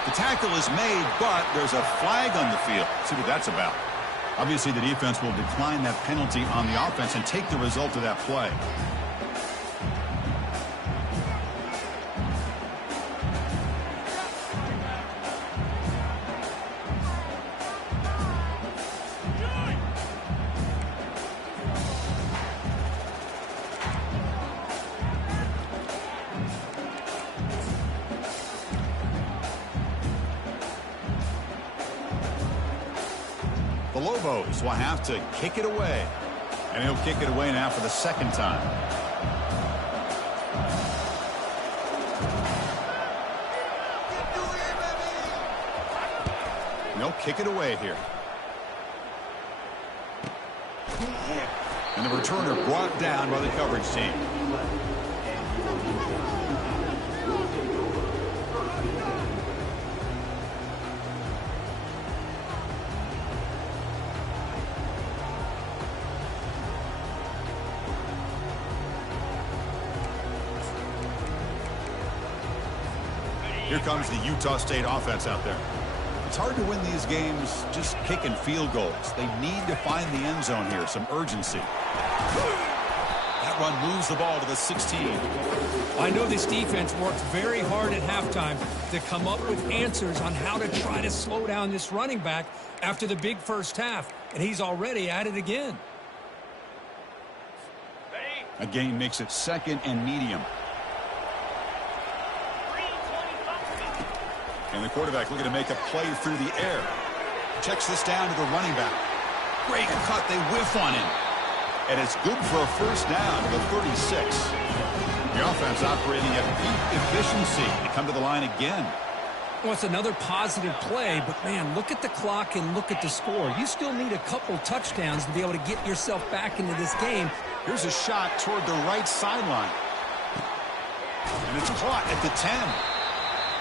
The tackle is made, but there's a flag on the field. Let's see what that's about. Obviously, the defense will decline that penalty on the offense and take the result of that play. The Lobos will have to kick it away. And he'll kick it away now for the second time. And they'll kick it away here. And the returner brought down by the coverage team. Here comes the Utah State offense out there. It's hard to win these games just kicking field goals. They need to find the end zone here, some urgency. That that run moves the ball to the 16. I know this defense worked very hard at halftime to come up with answers on how to try to slow down this running back after the big first half, and he's already at it again. A gain makes it 2nd and medium. And the quarterback looking to make a play through the air. Checks this down to the running back. Great cut. They whiff on him. And it's good for a first down to the 36. The offense operating at peak efficiency. They come to the line again. Well, it's another positive play, but, man, look at the clock and look at the score. You still need a couple touchdowns to be able to get yourself back into this game. Here's a shot toward the right sideline. And it's caught at the 10.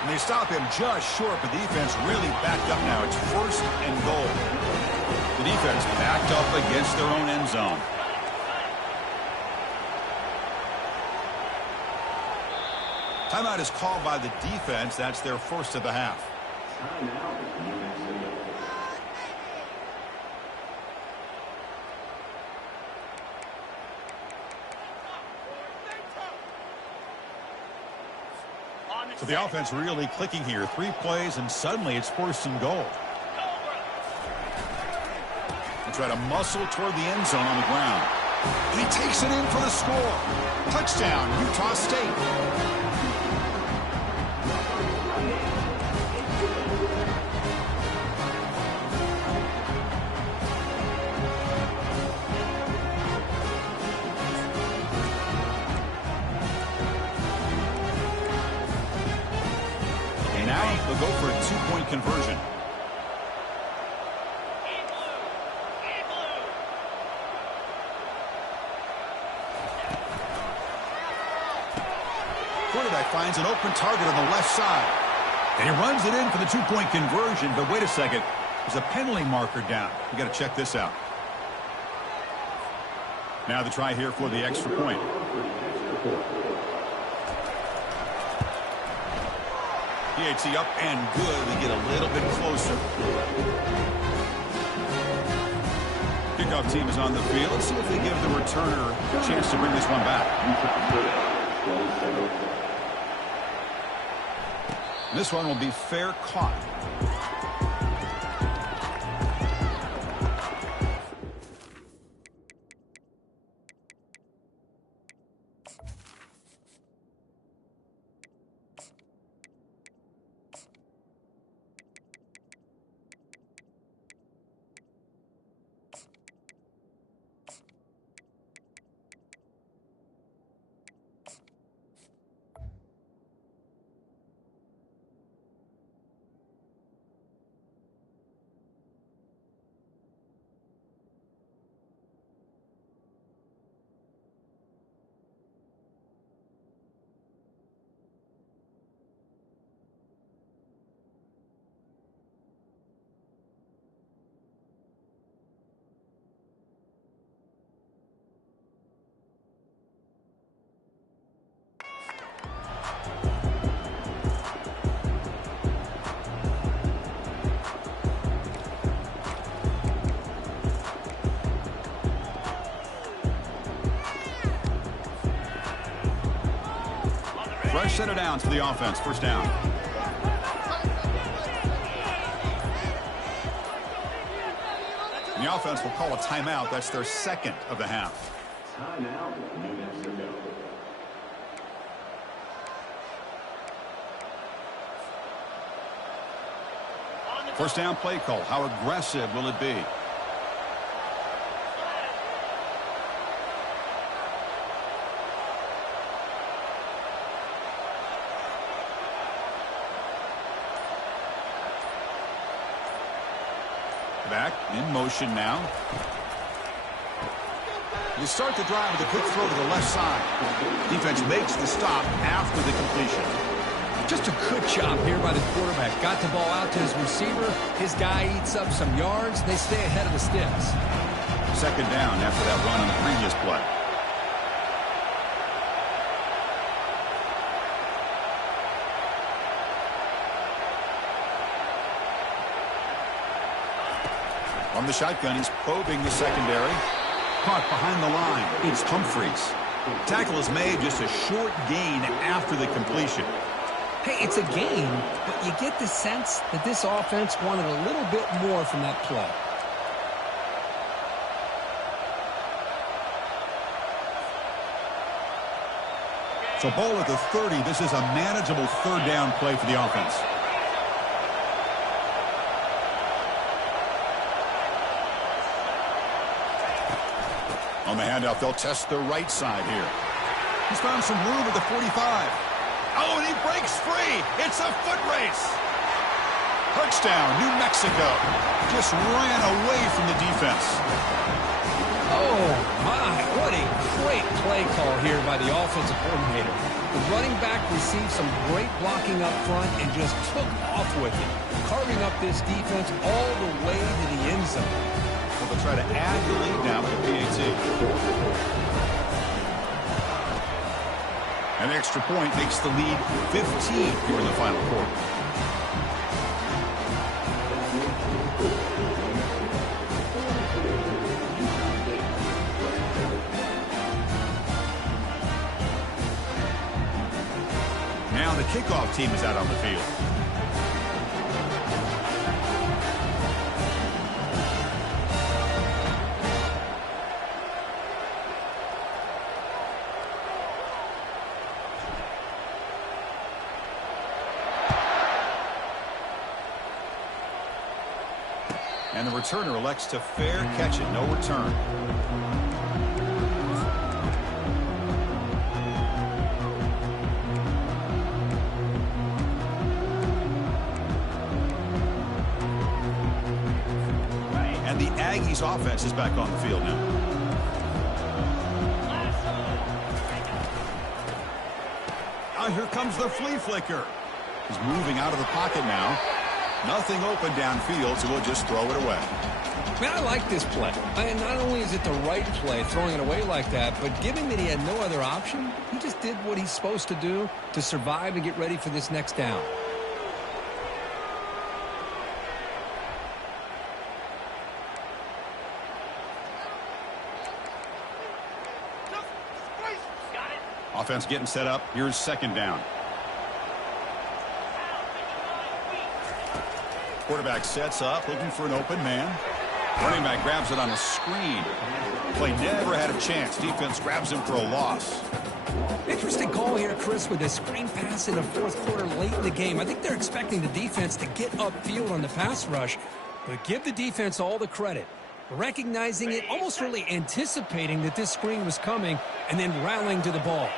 And they stop him just short, but the defense really backed up now. It's 1st and goal. The defense backed up against their own end zone. Timeout is called by the defense. That's their first of the half. So the offense really clicking here. 3 plays, and suddenly it's 1st and goal. They try to muscle toward the end zone on the ground. And he takes it in for the score. Touchdown, Utah State. They'll go for a 2-point conversion. Quarterback finds an open target on the left side. And he runs it in for the 2-point conversion. But wait a second. There's a penalty marker down. You got to check this out. Now the try here for the extra point. PAT up and good. We get a little bit closer. Kickoff team is on the field. Let's see if they give the returner a chance to bring this one back. This one will be fair caught. Fresh set of downs for the offense. First down. And the offense will call a timeout. That's their 2nd of the half. First down play call. How aggressive will it be? Back in motion now. You start the drive with a quick throw to the left side. Defense makes the stop after the completion. Just a good job here by the quarterback. Got the ball out to his receiver. His guy eats up some yards. They stay ahead of the sticks. 2nd down after that run on the previous play. On the shotgun, he's probing the secondary. Caught behind the line. It's Humphreys. Tackle is made, just a short gain after the completion. Hey, it's a gain, but you get the sense that this offense wanted a little bit more from that play. So ball at the 30. This is a manageable third down play for the offense. On the handoff, they'll test the right side here. He's found some room at the 45. Oh, and he breaks free. It's a foot race. Touchdown, New Mexico. Just ran away from the defense. Oh, my. What a great play call here by the offensive coordinator. The running back received some great blocking up front and just took off with it, carving up this defense all the way to the end zone. Well, they'll try to add the lead now with the PAT. An extra point makes the lead 15 here in the final quarter. Now the kickoff team is out on the field. And the returner elects to fair catch it, no return. And the Aggies offense is back on the field now. Oh, here comes the flea flicker. He's moving out of the pocket now. Nothing open downfield, so we'll just throw it away. Man, I like this play. And not only is it the right play, throwing it away like that, but given that he had no other option, he just did what he's supposed to do to survive and get ready for this next down. Offense getting set up. Here's second down. Quarterback sets up, looking for an open man. Running back grabs it on a screen. Play never had a chance. Defense grabs him for a loss. Interesting call here, Chris, with a screen pass in the fourth quarter late in the game. I think they're expecting the defense to get upfield on the pass rush, but give the defense all the credit. Recognizing it, almost really anticipating that this screen was coming, and then rallying to the ball.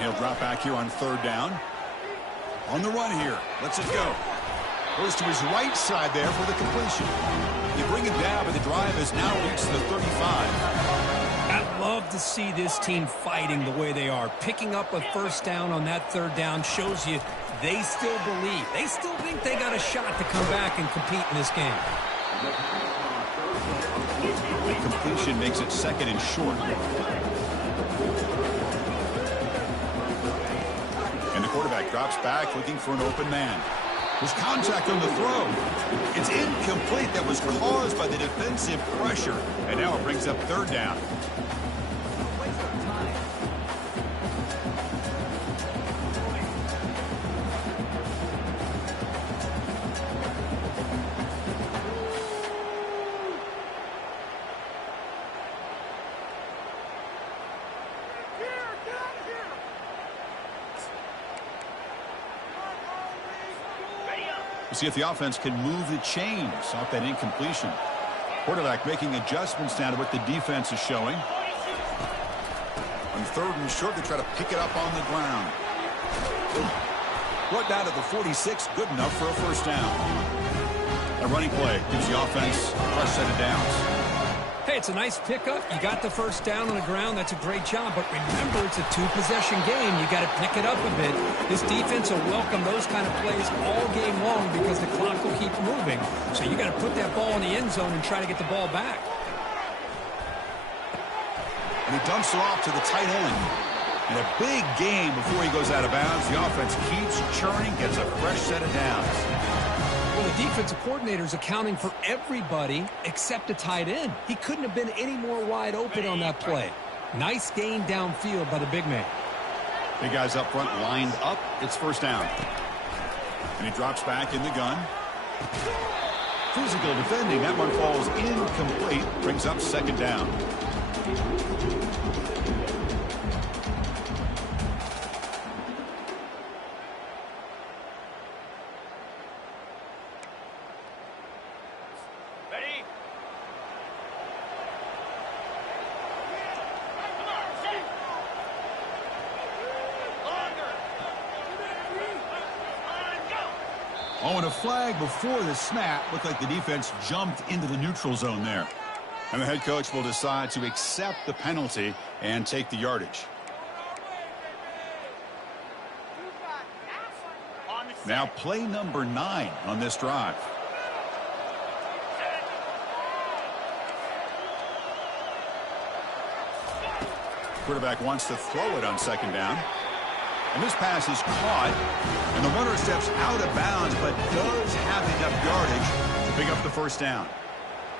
He'll drop back here on third down. On the run here. Lets it go. Goes to his right side there for the completion. You bring it down, but the drive has now reached the 35. I love to see this team fighting the way they are. Picking up a first down on that third down shows you they still believe. They still think they got a shot to come back and compete in this game. The completion makes it second and short. And the quarterback drops back looking for an open man. There's contact on the throw. It's incomplete. That was caused by the defensive pressure. And now it brings up third down. See if the offense can move the chains off that incompletion. Quarterback making adjustments now to what the defense is showing. On third and short, they try to pick it up on the ground. Brought down to the 46, good enough for a first down. A running play gives the offense a fresh set of downs. Hey, it's a nice pickup. You got the first down on the ground. That's a great job. But remember, it's a two-possession game. You got to pick it up a bit. This defense will welcome those kind of plays all game long because the clock will keep moving. So you got to put that ball in the end zone and try to get the ball back. And he dumps it off to the tight end. In a big game before he goes out of bounds, the offense keeps churning, gets a fresh set of downs. Well, the defensive coordinator is accounting for everybody except the tight end. He couldn't have been any more wide open on that play. Nice gain downfield by the big man. Big guys up front lined up. It's first down. And he drops back in the gun. Physical defending. That one falls incomplete. Brings up second down. Oh, and a flag before the snap. Looked like the defense jumped into the neutral zone there. And the head coach will decide to accept the penalty and take the yardage. Now play number 9 on this drive. Quarterback wants to throw it on second down. And this pass is caught, and the runner steps out of bounds, but does have enough yardage to pick up the first down.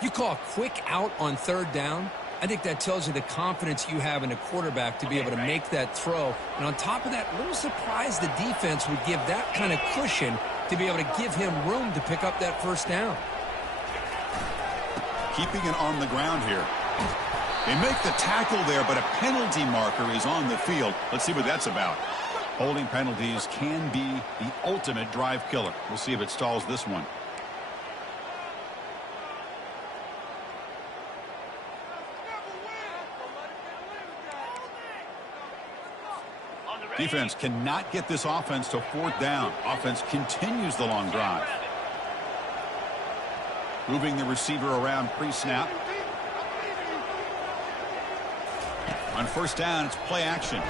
You call a quick out on third down? I think that tells you the confidence you have in a quarterback to be able to make that throw. And on top of that, a little surprised the defense would give that kind of cushion to be able to give him room to pick up that first down. Keeping it on the ground here. They make the tackle there, but a penalty marker is on the field. Let's see what that's about. Holding penalties can be the ultimate drive killer. We'll see if it stalls this one. Defense cannot get this offense to fourth down. Offense continues the long drive. Moving the receiver around pre-snap. On first down, it's play action.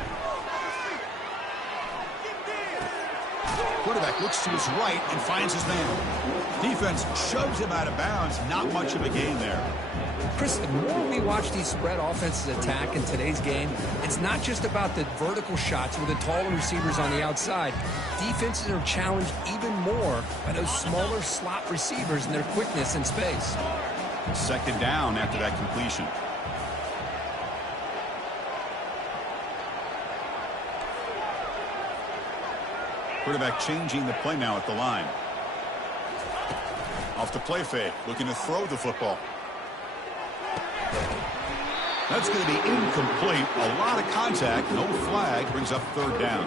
Quarterback looks to his right and finds his man. Defense shoves him out of bounds. Not much of a gain there. Chris, the more we watch these spread offenses attack in today's game, it's not just about the vertical shots with the taller receivers on the outside. Defenses are challenged even more by those smaller slot receivers and their quickness in space. Second down after that completion. Quarterback changing the play now at the line. Off the play fake, looking to throw the football. That's going to be incomplete. A lot of contact, no flag, brings up third down.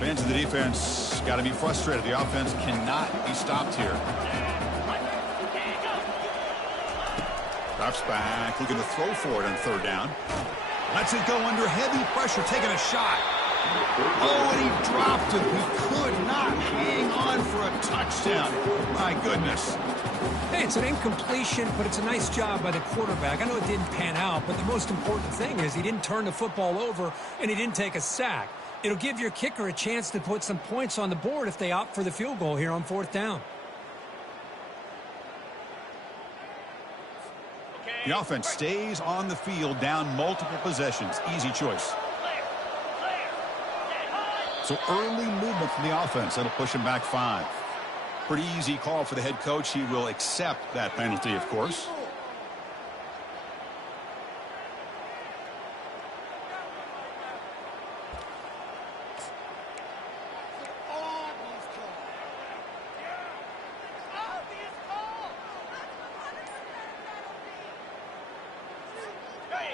Fans of the defense got to be frustrated. The offense cannot be stopped here. Drops back, looking to throw for it on third down. Lets it go under heavy pressure, taking a shot. Oh, and he dropped it. He could not hang on for a touchdown. My goodness. Hey, it's an incompletion, but it's a nice job by the quarterback. I know it didn't pan out, but the most important thing is he didn't turn the football over and he didn't take a sack. It'll give your kicker a chance to put some points on the board if they opt for the field goal here on fourth down. The offense stays on the field, down multiple possessions. Easy choice. So early movement from the offense. That'll push him back 5. Pretty easy call for the head coach. He will accept that penalty, of course.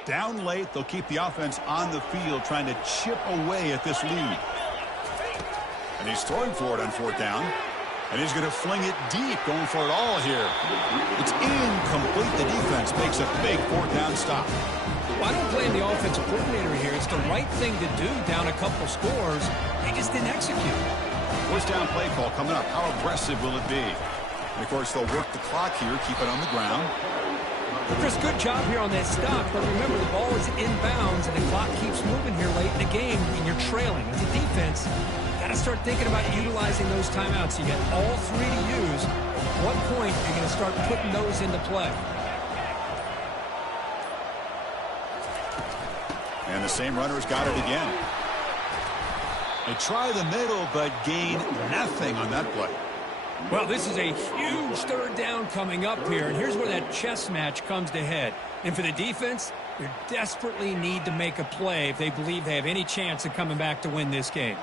Down late, they'll keep the offense on the field, trying to chip away at this lead. And he's throwing for it on fourth down. And he's going to fling it deep, going for it all here. It's incomplete. The defense makes a big fourth down stop. Well, I don't blame the offensive coordinator here. It's the right thing to do down a couple scores. They just didn't execute. First down play call coming up. How aggressive will it be? And, of course, they'll work the clock here, keep it on the ground. But Chris, good job here on that stop. But remember, the ball is inbounds, and the clock keeps moving here late in the game, and you're trailing. As a defense, you got to start thinking about utilizing those timeouts. You get all 3 to use. At what point are you going to start putting those into play? And the same runner's got it again. They try the middle, but gain nothing on that play. Well, this is a huge third down coming up here, and here's where that chess match comes to head. And for the defense, they desperately need to make a play if they believe they have any chance of coming back to win this game.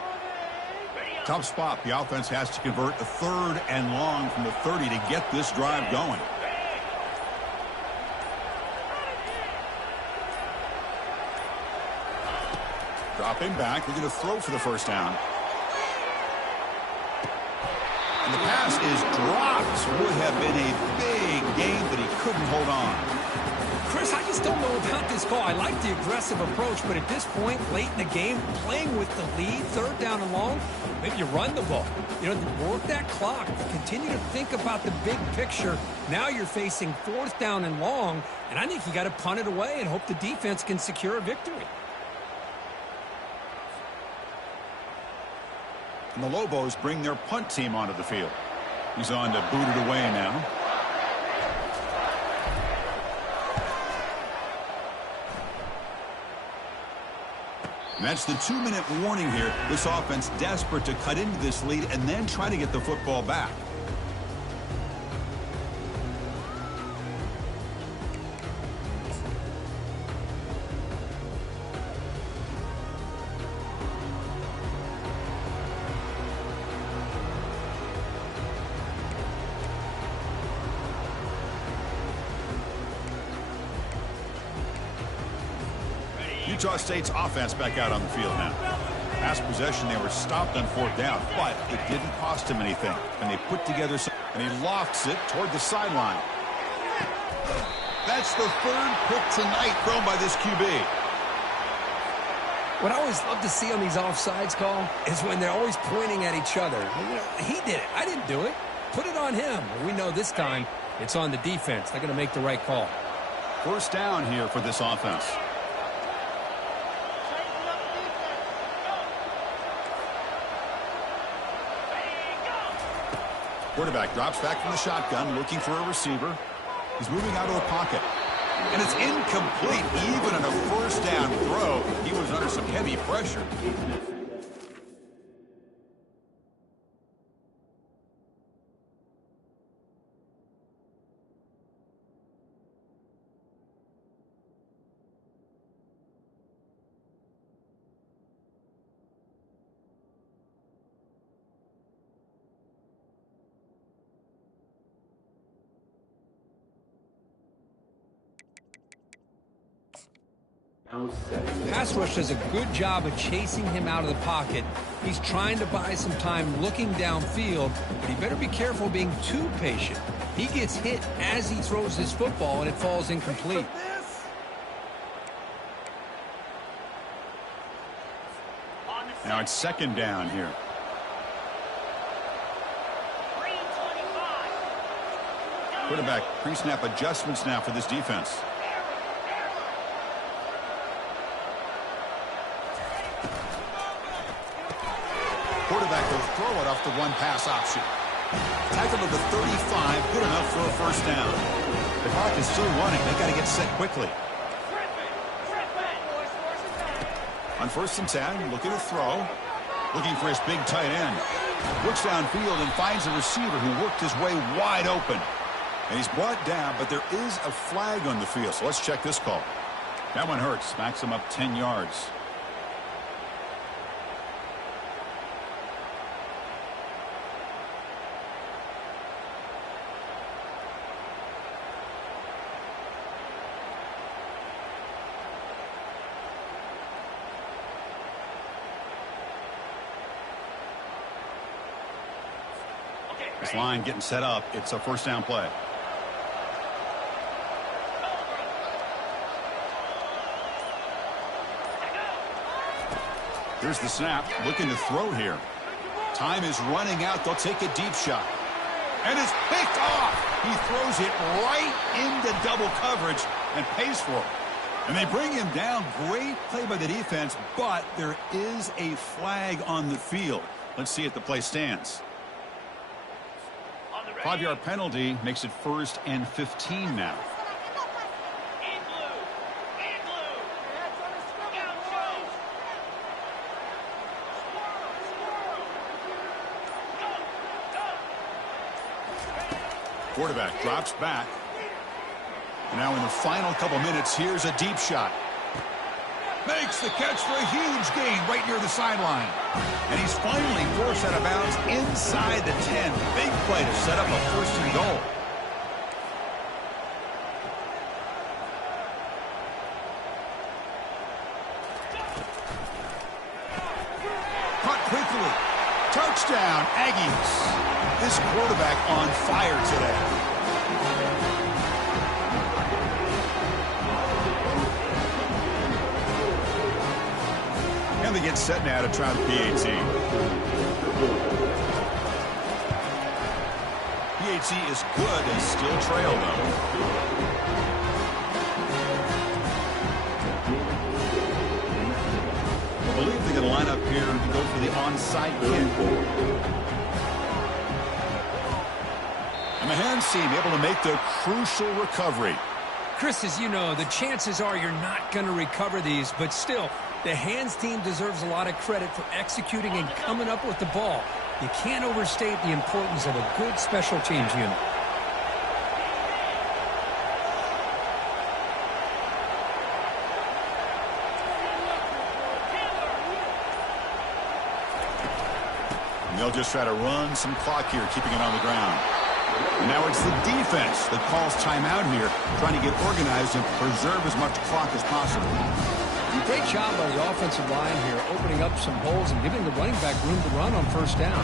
Tough spot. The offense has to convert a 3rd and long from the 30 to get this drive going. Dropping back, they're going to throw for the first down. And the pass is dropped. Would have been a big gain, but he couldn't hold on. Chris, I just don't know about this call. I like the aggressive approach, but at this point, late in the game, playing with the lead, 3rd down and long, maybe you run the ball. You know, work that clock. Continue to think about the big picture. Now you're facing 4th down and long, and I think you got to punt it away and hope the defense can secure a victory. And the Lobos bring their punt team onto the field. He's on to boot it away now. And that's the 2-minute warning here. This offense desperate to cut into this lead and then try to get the football back. Utah State's offense back out on the field now. Last possession, they were stopped on 4th down, but it didn't cost him anything. And they put together some, and he lofts it toward the sideline. That's the 3rd pick tonight thrown by this QB. What I always love to see on these offsides call is when they're always pointing at each other. You know, he did it. I didn't do it. Put it on him. Well, we know this time it's on the defense. They're going to make the right call. 1st down here for this offense. Quarterback drops back from the shotgun, looking for a receiver. He's moving out of the pocket. And it's incomplete. Even on a 1st down throw, he was under some heavy pressure. Pass rush does a good job of chasing him out of the pocket. He's trying to buy some time looking downfield, but he better be careful being too patient. He gets hit as he throws his football, and it falls incomplete. Now it's 2nd down here. Quarterback pre-snap adjustments now for this defense. Quarterback will throw it off the 1-pass option. Tackle to the 35, good enough for a 1st down. The clock is still running. They got to get set quickly. On 1st and 10, looking to throw. Looking for his big tight end. Looks downfield and finds a receiver who worked his way wide open. And he's brought down, but there is a flag on the field. So let's check this call. That one hurts. Smacks him up 10 yards. This line getting set up. It's a 1st down play. Here's the snap. Looking to throw here. Time is running out. They'll take a deep shot. And it's picked off. He throws it right into double coverage and pays for it. And they bring him down. Great play by the defense, but there is a flag on the field. Let's see if the play stands. 5-yard penalty makes it 1st and 15 now. Quarterback drops back. And now in the final couple minutes, here's a deep shot. Makes the catch for a huge gain right near the sideline. And he's finally forced out of bounds inside the 10. Big play to set up a first and goal. Caught quickly. Touchdown, Aggies. This quarterback on fire today. And they get set now to try the PAT. PAT is good and still trail, though. I believe they're going to line up here to go for the onside kick. And the hands team able to make the crucial recovery. Chris, as you know, the chances are you're not going to recover these, but still, the hands team deserves a lot of credit for executing and coming up with the ball. You can't overstate the importance of a good special teams unit. And they'll just try to run some clock here, keeping it on the ground. And now it's the defense that calls timeout here, trying to get organized and preserve as much clock as possible. Great job by the offensive line here, opening up some holes and giving the running back room to run on first down.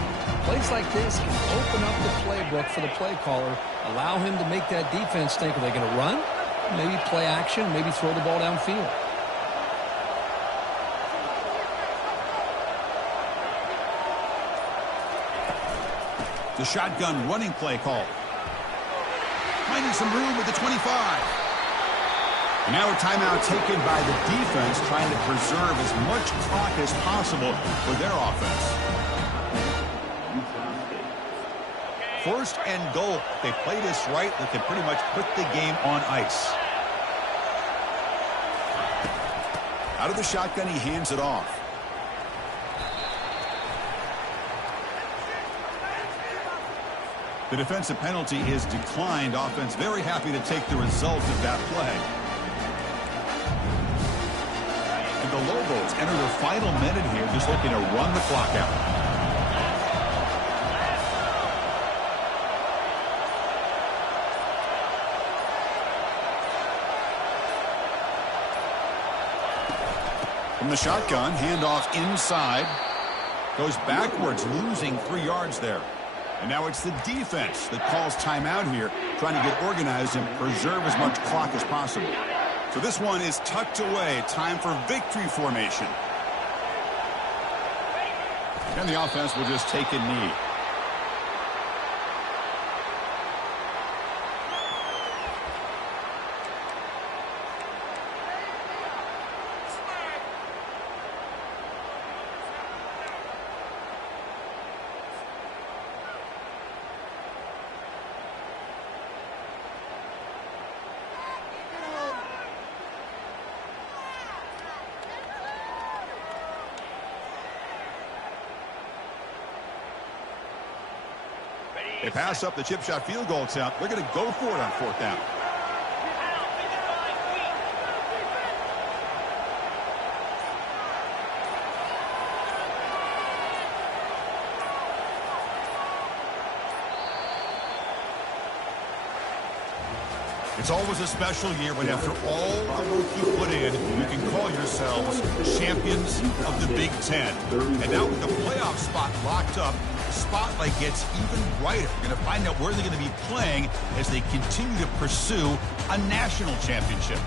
Plays like this can open up the playbook for the play caller, allow him to make that defense think, are they going to run? Maybe play action, maybe throw the ball downfield. The shotgun running play call. Finding some room with the 25. And now a timeout taken by the defense, trying to preserve as much clock as possible for their offense. First and goal. If they play this right, they can pretty much put the game on ice. Out of the shotgun, he hands it off. The defensive penalty is declined. Offense very happy to take the result of that play. And the Lobos enter their final minute here, just looking to run the clock out. From the shotgun, handoff inside. Goes backwards, losing 3 yards there. And now it's the defense that calls timeout here, trying to get organized and preserve as much clock as possible. So this one is tucked away. Time for victory formation. And the offense will just take a knee. They pass up the chip shot field goal attempt. They're going to go for it on fourth down. It's always a special year when after all the work you put in, you can call yourselves champions of the Big Ten. And now with the playoff spot locked up, the spotlight gets even brighter. We're going to find out where they're going to be playing as they continue to pursue a national championship.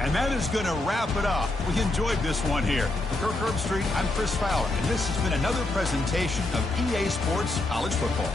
And that is going to wrap it up. We enjoyed this one here. For Kirk Herbstreit, I'm Chris Fowler, and this has been another presentation of EA Sports College Football.